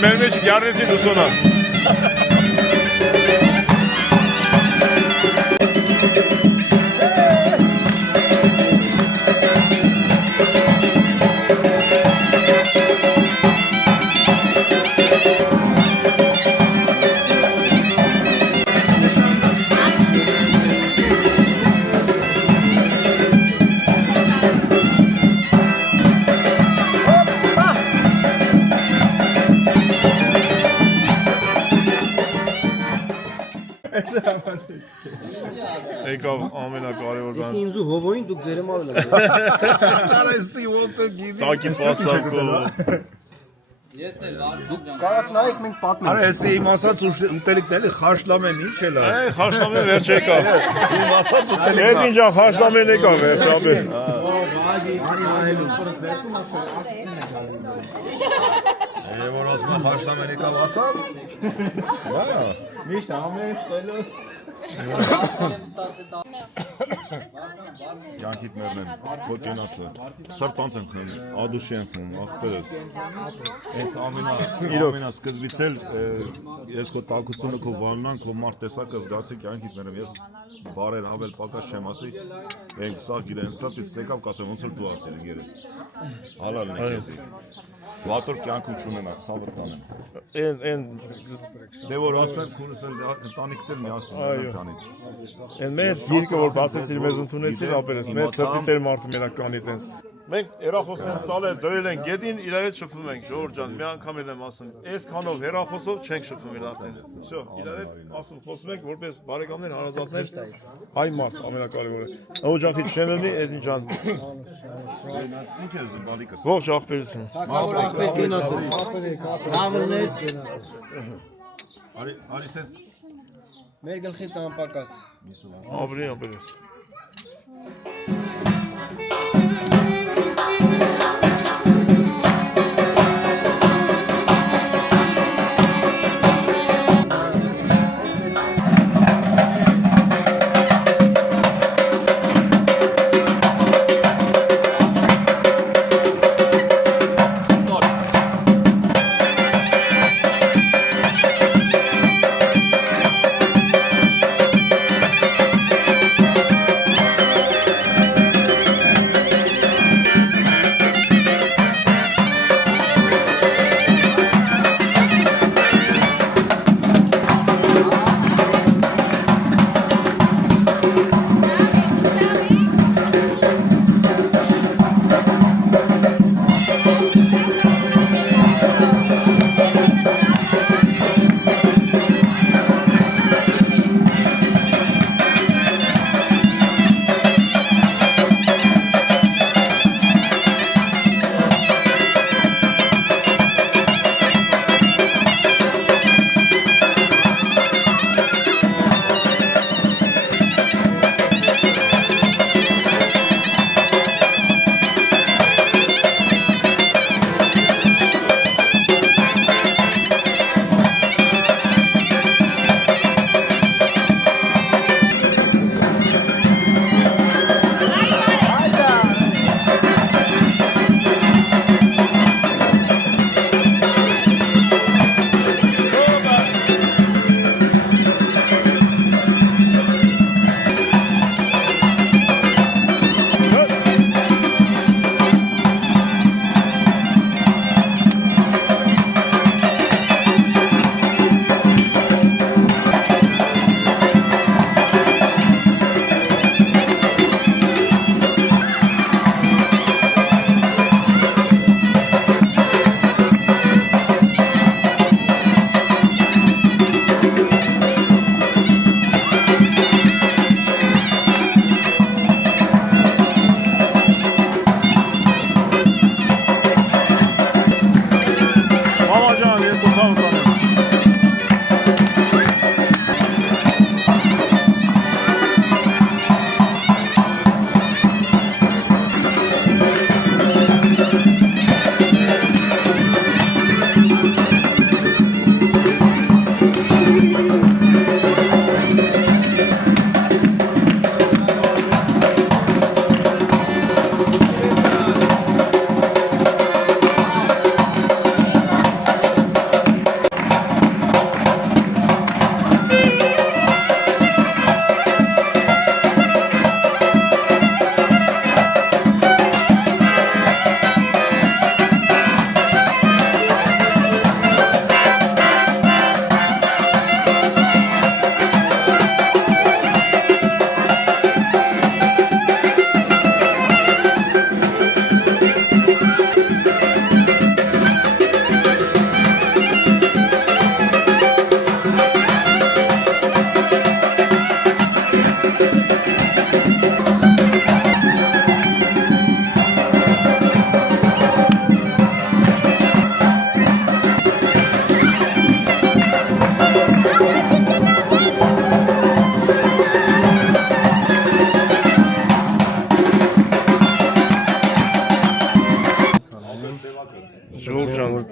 մեր մեջ գարնեցին ուսոնա Եկավ ամենակարևոր բան։ Ինձ ու հովոին դուք ձերեմարել եք։ Արեսի ոնց է գիտի։ Տակի պաստակով։ Ես էլ դուք կարաք նայեք մենք պատմենք։ Արա էսի իմ ասած ուտելիքների խաշլամեն ինչ է լավ։ Այ խաշլամեն վերջ եկավ։ Իմ ասած ուտելիք։ Այդ ինչա խաշլամեն եկավ վերջապես։ Արի վայելում։ Եվ որ ասում են հաշտամենի կավ ասավ։ Հա, Միշտ ամեն ստելը։ Յանքիդ մերն են, քո կենացը։ Սրտանց են խմում, ադուշի են խմում, աղբերս։ Հենց ամենասկզբից էլ ես քո տակությունը, քո վարնան, քո մարդ տեսակը զգացի կյանքիդ մերում։ Ես բարեր ավել պակաս չեմ ասի, մենք սա գիտեն սրտից եկավ կասեմ ոնց որ դու ասել երես։ Հալալն է քեզի։ Վատոր կյանքում չունենաք, սավը տանեմ։ Են Դե որ ասեն քունս էլ ընտանիքներ միասին ընտանիք։ Են մեծ գիրկը որ բացեցիր մեզ ընդունեցիր ապերես, մեծ սրտի տեր մարդը մենակ կանի տենց։ Մենք հերախոսն ցալել դրել են գետին, իրար հետ շփվում ենք, Ժորժ ջան, մի անգամ եմ ասում, այսքանով հերախոսով չենք շփվում իր արդեն։ Всё, իրար հետ ասում խոսում ենք որպես բարեկամներ, հարազատներ, հայ մարդ ամենակարևորը։ Օջախի շենելնի, Էդին ջան։ Ինչ է զում բալիկս։ Ողջ աղբերություն։ Հավելնես Արի սենց մեր գլխից անպակաս։ Ապրի ապերես։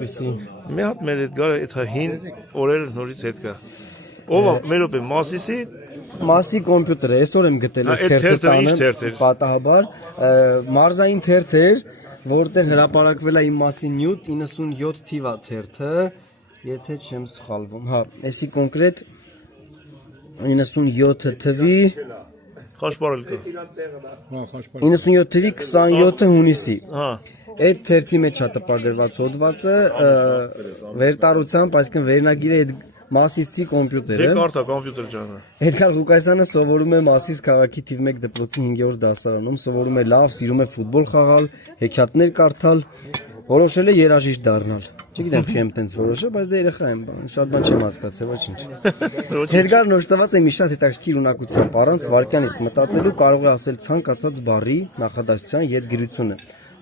որպեսի Մի հատ մեր Էդգարը այդ հին օրերը նորից հետ գա։ Ով է մեր օպե Մասիսի Մասի կոմպյուտերը այսօր եմ գտել այս Այդ թերթը թերթը ինչ տանը թերթ էր։ պատահաբար մարզային թերթ էր որտեղ հրապարակվել է իմ մասին նյութ 97 թիվա թերթը եթե չեմ սխալվում հա էսի կոնկրետ 97 թվի Խաշպարել կա։ 97 թվի 27 հունիսի Հա։ այդ թերթի մեջ է տպագրված հոդվածը վերտարությամբ այսինքն վերնագիրը այդ Մասիսցի Դե կոմպյուտերը կարթա կոմպյուտեր ջանը։ Էդգար Ղուկասյանը սովորում է Մասիս քաղաքի թիվ 1 դպրոցի 5-րդ դասարանում, սովորում է լավ, սիրում է ֆուտբոլ խաղալ, հեքիաթներ կարդալ, որոշել է երաժիշտ դառնալ։ Չգիտեմ չի եմ տենց որոշել, բայց դե երեխա եմ, շատ բան չեմ հասկացել, ոչինչ։ Էդգարն օժտված է մի շատ հետաքրքիր ունակությամբ, առանց վարքյան իսկ մտածելու կարող է ասել ցանկացած բառի նախադասության ետգրությունը։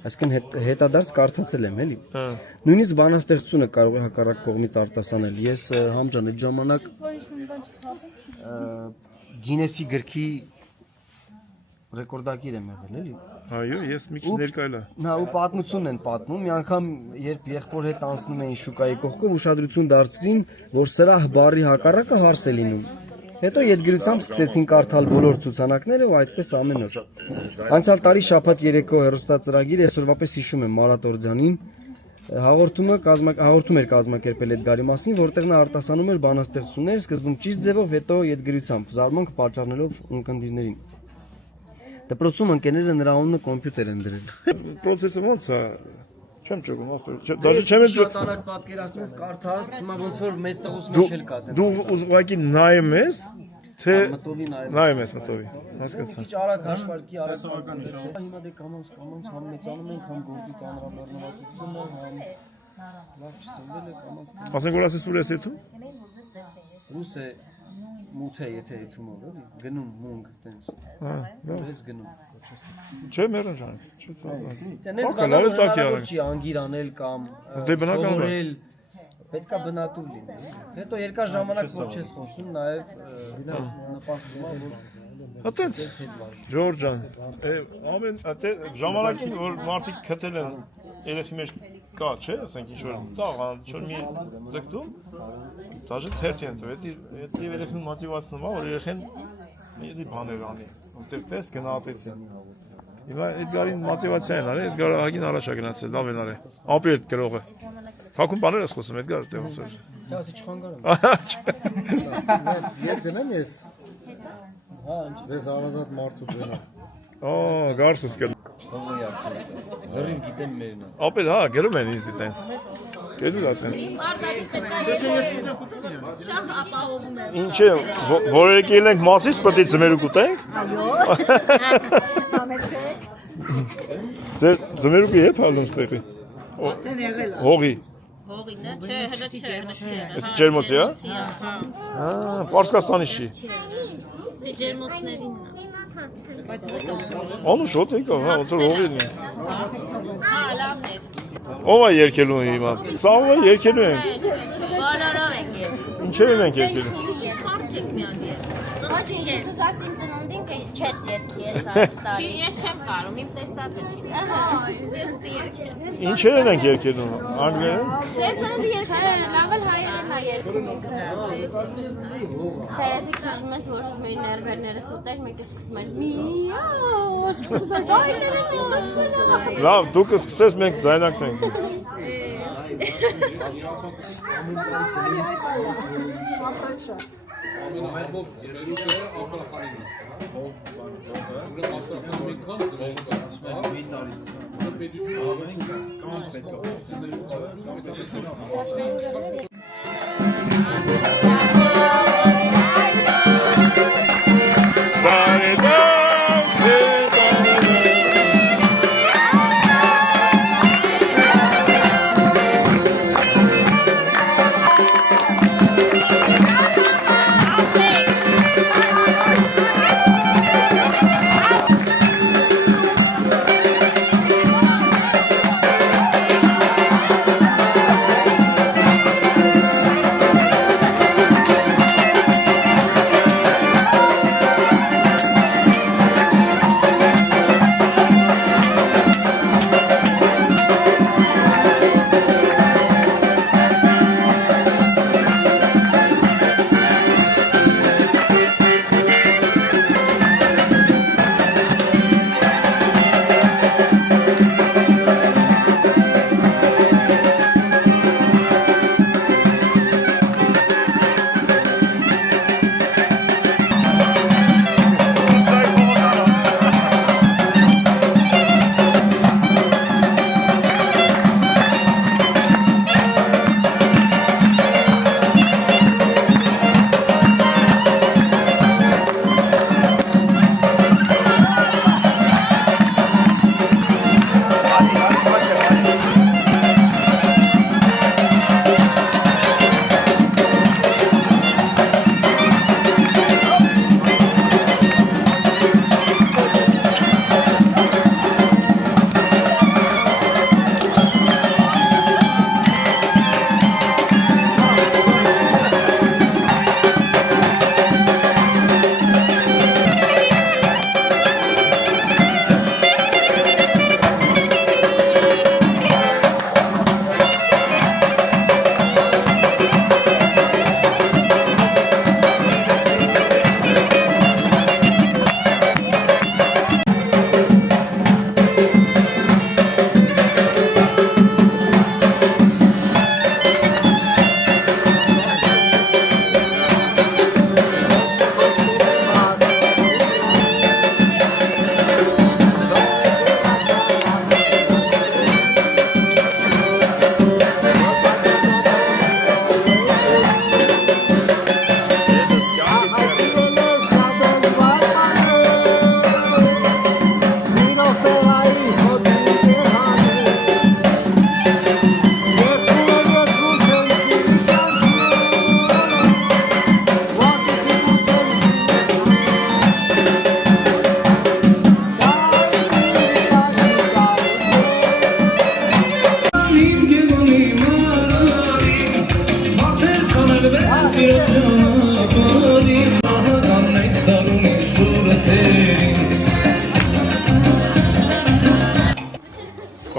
Այսինքն հետադարձ կարդացել եմ, էլի։ Նույնիսկ բանաստեղծությունը կարող է հակառակ կողմից արտասանել։ Ես համջան այդ ժամանակ Գինեսի գրքի ռեկորդակիր եմ եղել, էլի։ Այո, ես մի քիչ ներկայլա։ Նա ու պատմությունն են պատմում, մի անգամ երբ եղբոր հետ անցնում էին շուկայի կողքով, ուշադրություն դարձրին, որ սրա բառի հակառակը հարս է լինում։ Հետո ետգրությամբ սկսեցին կարդալ բոլոր ցուցանակները ու այդպես ամեն օր։ Անցյալ տարի շաբաթ երեկո հեռուստածրագիրը այսօրվա պես հիշում եմ Մարատ Օրձյանին հաղորդում էր կազմակերպել Էդգարի մասին, որտեղ նա արտասանում էր բանաստեղծություններ, սկզբում ճիշտ ձևով, հետո ետգրությամբ, զարմանք պատճառնելով ունկնդիրներին։ Դպրոցում ընկերները նրա անունը կոմպյուտեր են դրել։ Պրոցեսը ոնց է։ Չեմ ճոգում, դաժե չեմ Շատ արագ պատկերացնես, կարդաս, հիմա ոնց որ մեծ տղուս մեջ էլ կա տենց։ Դու ուղղակի նայում ես, թե Մտովի նայում ես մտովի։ Հասկացա։ Քիչ արագ հաշվարկի արագ հիմա դե կամոց համ մեծանում ենք, համ գործի ծանրաբեռնվածությունը, համ լավ չսնվել է կամոց։ Ասենք որ ասես ուր ես եթում։ Ռուս է մութ է եթե եթում ով էլի գնում մունգ տենց։ Հա, ես գնում։ Չէ, մերն ջան։ Չէ, Տենց բանալը չի անգիր անել կամ սովորել պետքա բնատուր լինի։ Հետո երկար ժամանակ որ չես խոսում, նաև նպաստում է որ Հատենց Ջորջ ջան, ամեն ժամանակին որ մարդիկ քթել են երեխի մեջ կա, չէ, ասենք ինչ որ տաղան, ինչ որ մի ձգտում, դաժե թերթ են տվել, դա երեխին մոտիվացնում է, որ երեխեն մեզի բաներ անի, որտեղ պես գնահատեցին։ Հիմա Էդգարին մոտիվացիա են արել, Էդգարը հագին առաջ է գնացել, լավ են արել։ Ապրի այդ գրողը։ Թաքուն բաներ ես խոսում Էդգար, դե ոնց է։ Չասի չխանգարեմ։ Եվ դնեմ ես։ Ձեզ առազատ մարդու ձենով։ Օ, գարսս կել։ Լրիվ գիտեմ մերն է։ Ապել, հա, գերում են ինձ տենց։ Գերու լա տենց։ Շահ ապահովում է։ Ինչ է, որ եկել ենք Մասիս, պետք է ձմերուկ ուտենք։ Այո։ Համեցեք։ Ձեր ձմերուկը եփ հալում ստեղի։ Հողի։ Հողինը, չէ, հələ չէ։ Էս ջերմոցի, հա։ Հա, Պարսկաստանի չի։ Ջերմոցներին։ Բայց Անու շոտ եկա, հա, ոնց որ հողին է։ հա, լավն է։ Ո՞վ է երկելու հիմա։ Սա ո՞վ է երկելու են։ Բոլորով ենք երկու։ Ինչեր ենք երկելու։ Մարդիկ մի հատ երկու։ Ոչինչ կգաս ինձ ծննդին կես չես երկի ես այս տարի։ Ես չեմ կարում, իմ տեսակը չի։ Ահա, ես պիերք։ Ինչեր ենք երկելու։ Անգլերեն։ Ծննդի երկը լավ էլ հայերեն է երկում եք։ Հայերենի քիչում ես որ ուզում էի ներվերներս ուտել, մեկը սկսում էր միաու, սկսում էր բայները սկսում։ Լավ, դու կսկսես մենք ձայնակցենք։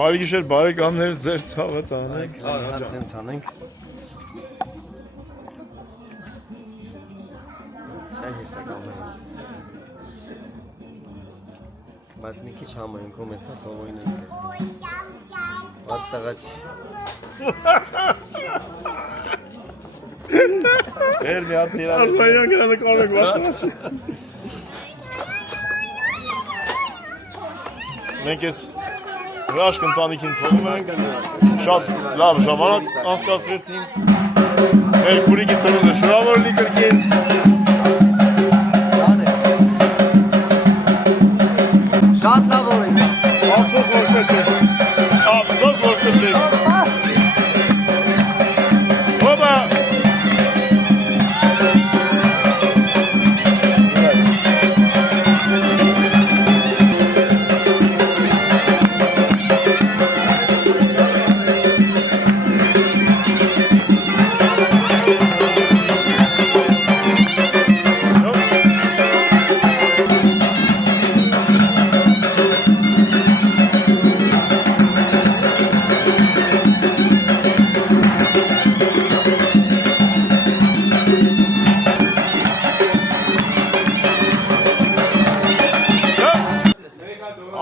բարի գիշեր, բարեկամներ, ձեր ցավը տանենք։ Սենց անենք։ Այն հեսա կամերը։ Բայց մի քիչ համային կոմենտա սովորին ենք։ Ատ տղաչ։ Էր մի հատ իրան։ Արմայա գնալը կարեք վատաչ։ Մենք ես հրաշք ընտանիքին թողում ենք, շատ լավ ժամանակ անցկացրեցինք, մեր քուրիկի ծնունդը շնորհավոր լինի կրկին։ Շատ լավ օրենք։ Ափսոս որ ստեցեք։ Ափսոս որ ստեցեք։ Հոբա։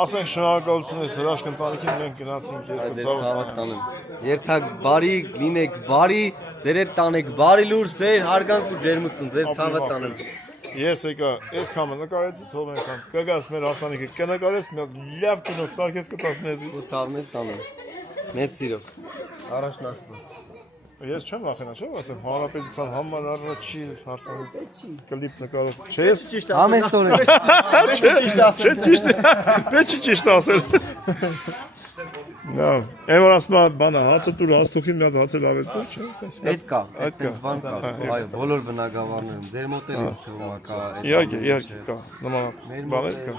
Ասենք շնորհակալություն ես հրաշք ընտանիքին, մենք գնացինք ես Ցավը տանեմ։ Երթակ բարի, լինեք բարի, ձեր հետ տանեք բարի լուր, սեր, հարգանք ու ջերմություն, ձեր ցավը տանեմ։ Ես եկա, այս կամը նկարեցի, թող ենք ան, կգաս մեր հասանիքը, կնկարես, մի լավ կնոք, սարքես կտաս մեզի։ Ու ցավներ տանեմ։ Մեծ սիրով։ Առաջն աստված։ Ես չեմ վախենա, չեմ ասեմ, հանրապետության համար առաջի հարսանիք կլիպ նկարել։ Չես ճիշտ Համեստորեն։ Չէ ճիշտ է, պետք չի ճիշտ ասել։ Նա, այն որ ասում եմ բանա, հացը տուր, հացթուխին մի հատ հացը լավ է տուր, չէ՞։ Այդ կա, այդպես բան կա։ Այո, բոլոր բնակավարներում, ձեր մոտ էլ ինձ թվում է կա։ Իհարկե կա, նման բաներ կա։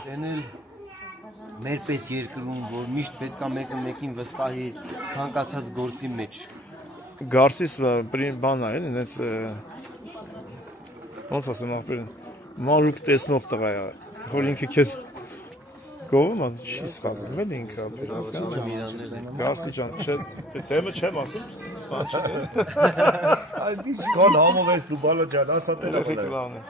Մերպես երկրում, որ միշտ պետքա մեկը մեկին վստահի ցանկացած գործի մեջ։ Գարսիս բան է, այնց ոնց ասեմ ախպերին, մանրուկ տեսնող տղա է, որ ինքը քեզ գովում է, չի սխալվում, էլ ինքը Գարսի ջան, դեմը չեմ ասում, բան չի։ Կան համովես դու բալա ջան, ասա տելեֆոնը։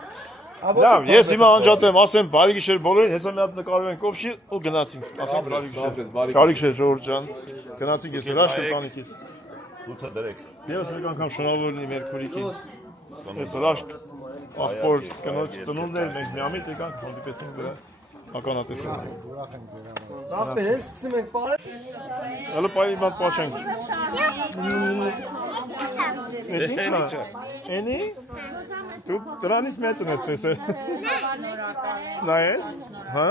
Լավ, ես հիմա անջատեմ, ասեմ բարի գիշեր բոլորին, հեսա մի հատ նկարում ենք կողքի ու գնացինք, ասեմ բարի գիշեր, բարի գիշեր Ժողովուրդ ջան, գնացինք ես հրաշք ընտանիքից։ Ութը դրեք։ Ես մեկ անգամ շնորհավոր լինի մեր քուրիկին։ Ես հրաշք ախպոր կնոջ ծնունդն էր, մենք միամիտ եկանք, հանդիպեցինք դրա ականատեսին։ Ապեր են սկսում ենք բարել։ Հələ պայի բան պաչենք։ Ես ինչ է։ Էնի։ Դու դրանից մեծն ես տեսել։ Նայես։ Հա։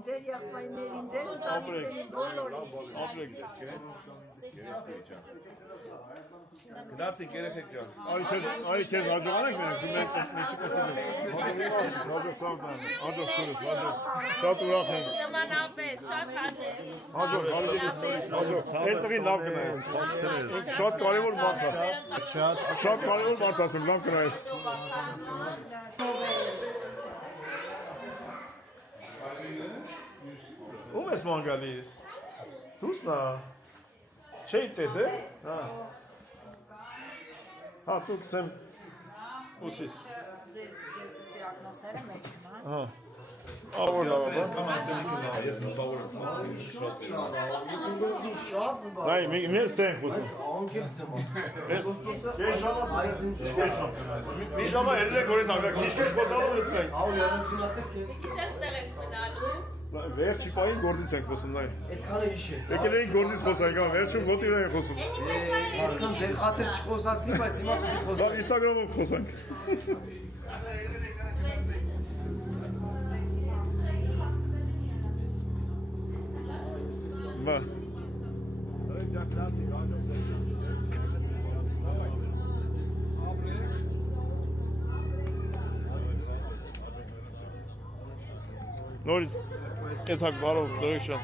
Ձեր եղբայրներին, ձեր ընտանիքներին, բոլորին։ Ապրեք։ Գնացինք երեխեք ջան։ Արի քեզ հաջողանանք մենք հաջող քուրս, շատ ուրախ եմ։ Նմանապես, շատ հաճելի։ Հաջող, այդ տղին լավ կնայես։ Շատ կարևոր մարդ է։ Շատ կարևոր մարդ ասում, լավ կնայես։ Ում ես ման գալիս։ Դուսնա։ Չէի տեսել։ Հա։ Հա, դու ցեմ ուսիս։ Հա։ Ավոր լավ է։ Նայ, մի ստենք ուսում։ Ես մի ժամա ելնեք որից անգակ, քիչ խոսալով ուսնենք։ Ինչ ստեղ եք մնալու։ Վերջի պահին գործից ենք խոսում, նայ։ Այդքանը իշ է։ Եկել էինք գործից խոսանք, հա, վերջում ոտիվ ենք խոսում։ Այդքան ձեր խաթր չխոսացի, բայց հիմա պիտի խոսեմ։ Ինստագրամով խոսանք։ Բա։ Նորից եթակ բարով դրեք չան։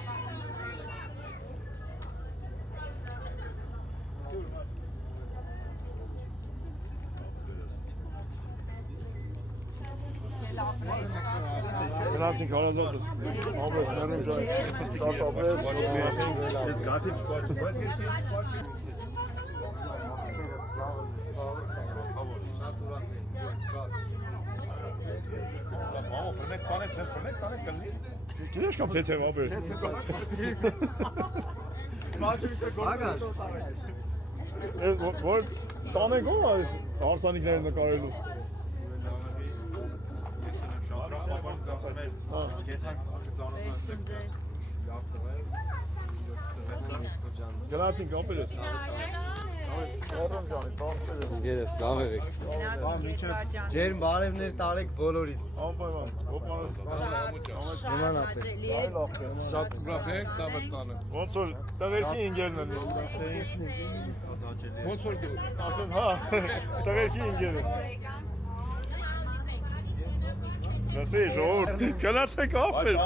Գնացինք հարազատս։ Ապես ներում ջան։ Ստարտապես։ Ես գաթի չպաճ, բայց Մամա, պրնեք տանեք, ձեզ պրնեք տանեք կլնի։ Գիտես կամ թեթև ապեր։ Որ տանեք ո՞վ այս հարսանիքները նկարելու։ Գնացինք ապերես։ Ես լավ եք։ Ջերմ բարևներ տարեք բոլորից։ Անպայման, Շատ ուրախ եք ծավալ տանը։ ոնց որ տղերքի ինգերն են։ Ոնց որ դու։ Ասեմ, հա, տղերքի ինգերը։ Նասի ժողովուրդ, գնացեք ապեր։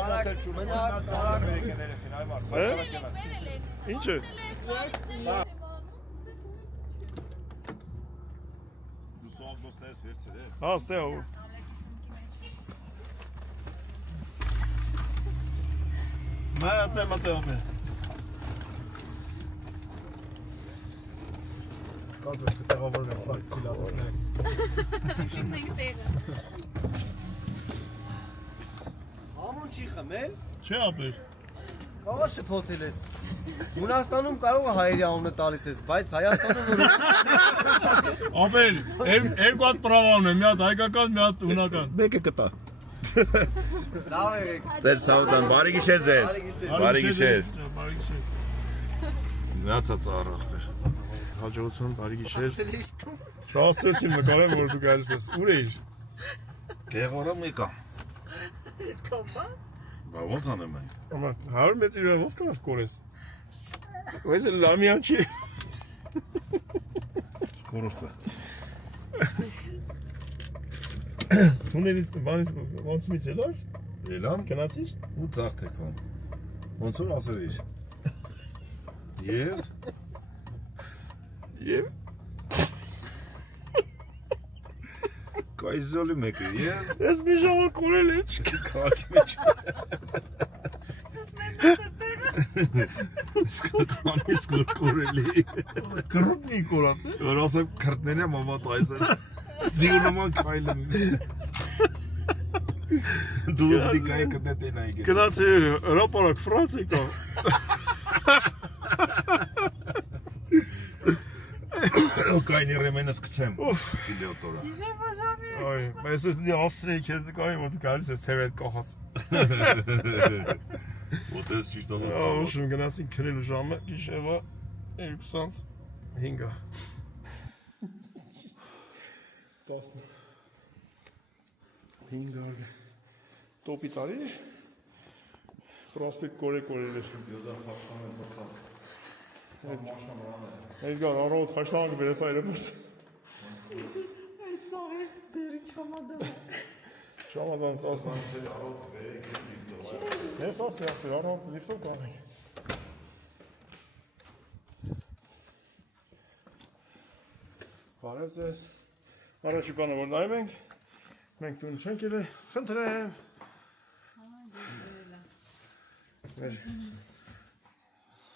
Ինչ է։ Դու սովգոստես վերցեր ես։ Հա, ստեղ ու։ Մատե ապեր։ Կազմես կտեղավորվեմ, պրակտիկի լավորներ։ Շուտենք տեղը։ Համոն չի խմել։ Չէ ապեր։ Կարող շփոթել ես։ Հունաստանում կարող է հայերի անունը տալիս ես, բայց Հայաստանում որ Ապեր, երկու հատ պրավան է, մի հատ հայկական, մի հատ հունական։ Մեկը կտա։ լավ եք։ Ձեր սավտան, բարի գիշեր ձեզ։ Բարի գիշեր։ Բարի գիշեր։ Մնացած առախներ։ Հաջողություն, բարի գիշեր։ Շահացրեցիմ նկարեմ, որ դու գալիս ես։ Ուր էիր։ Գեղորը մեկա։ Բա ոնց անեմ այն։ Ամա 100 մետրի վրա ոնց կարաս կորես։ Ոյս լամյան չի։ Կորոստը։ Թունելից բանից ոնց միցելար։ Ելամ Գնացիր։ ու ծաղ թեքվան։ Ոնց որ ասելիր։ Եվ Կայզոլի մեկը եւ Ես մի ժամը կորել է քաղաքի մեջ։ Սկականից կորելի։ կռուտնի կորած է։ Որ ասեմ քրտները մամա տայսած։ Ձիունոման քայլում։ Դու դի կայ կդետեն այգի։ Գնացի հրապարակ Ֆրանսիա կա։ Կայնի ռեմենս կցեմ։ Իլիոտորը։ Այ, բայց ես դի աստրեի քեզ նկարի որ դու գալիս ես թևեր կախած։ Ոտես ճիշտ Ահա ուշում գնացին քրելու ժամը գիշերվա 2:05-ը։ 15 տոպի տարի պրոսպեկտ կորեկորել էր։ Էդգար առողջ խաշտանք բերես այրեպորտ։ Չամադան 10 Ես ասի ապեր առողջ լիֆտով կանենք։ Բարև ձեզ։ Առաջի բանը որ նայում ենք, մենք տուն չենք ելել, խնդրեմ։ Մեր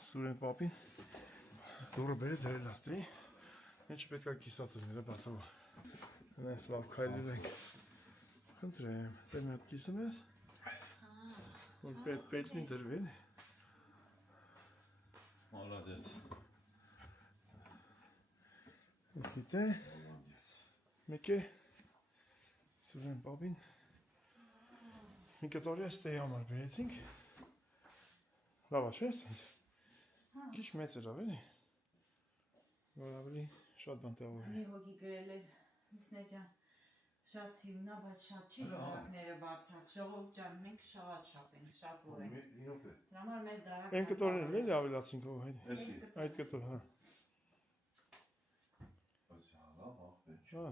Սուրեն պապին դուրը բերի դրել աստրի, ինչ պետք է կիսած ները բացով։ Մենք լավ քայլել ենք։ Խնդրեմ, դե մի հատ կիսում ես, որ պետլին դրվեն։ Մալադես։ Իսիտ է, մեկ է, Սուրեն պապին, մի կտորի աստեի համար բերեցինք, լավ աշես, քիչ մեծ էր ավելի, որ ավելի շատ բան տեղավորվի։ Մի հոգի գրել էր Լուսնե ջան, շատ սիրունա, բայց շատ չի դարակները բարձած, ժողովուրդ ջան, մենք շատ ենք, շատ որ ենք։ Դրա համար մեզ դարակ։ Այն կտորներն էլի ավելացինք ով հայտ։ Այդ կտոր, հա։ Հա,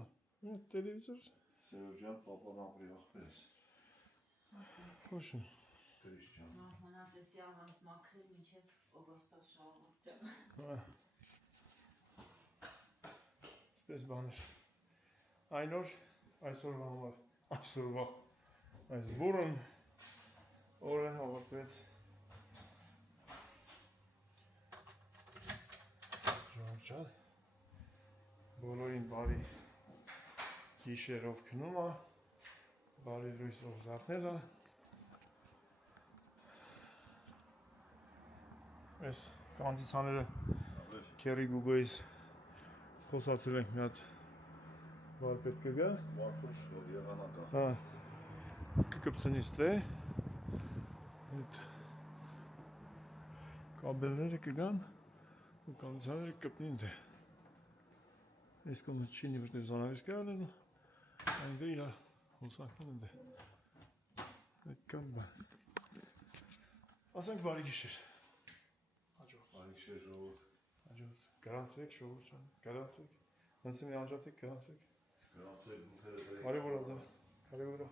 տելևիզոր։ Սերոջան պապան ապրի ախպերս։ Խոշն։ Գրիշ ջան։ Մոնացեսի առանց մաքրել մինչև օգոստոս ժողովուրդ ջան։ Հա։ Սպես բաներ։ Այն օր այսօրվա համար, այսօրվա Այս բուրըն օրը հավաքվեց Ժողովրդան բոլորին բարի գիշերով քնում է, բարի լույսով զարթնել է։ Այս կանցիցաները Քերի Գուգոյից խոսացել ենք մի հատ բար պետք է գա։ Վարխուշ եղանակա։ Հա։ Կկպցնիստ է։ Այդ կաբելները կգան ու կանցիցաները կպնին դե։ Այս կոնը չինի վրտև զանավից կայալեն ու այն դե իրա հոսակն են դե։ Այդ կան բան։ Ասենք բարի գիշեր։ Հաջող։ Բարի գիշեր ժողովուրդ։ Հաջող։ Գրանցվեք ժողովուրդ ջան, գրանցվեք։ Ոնց է մի անջատեք, գրանցվեք։ Գրանցվեք, Կարևոր է դա, կարևոր է։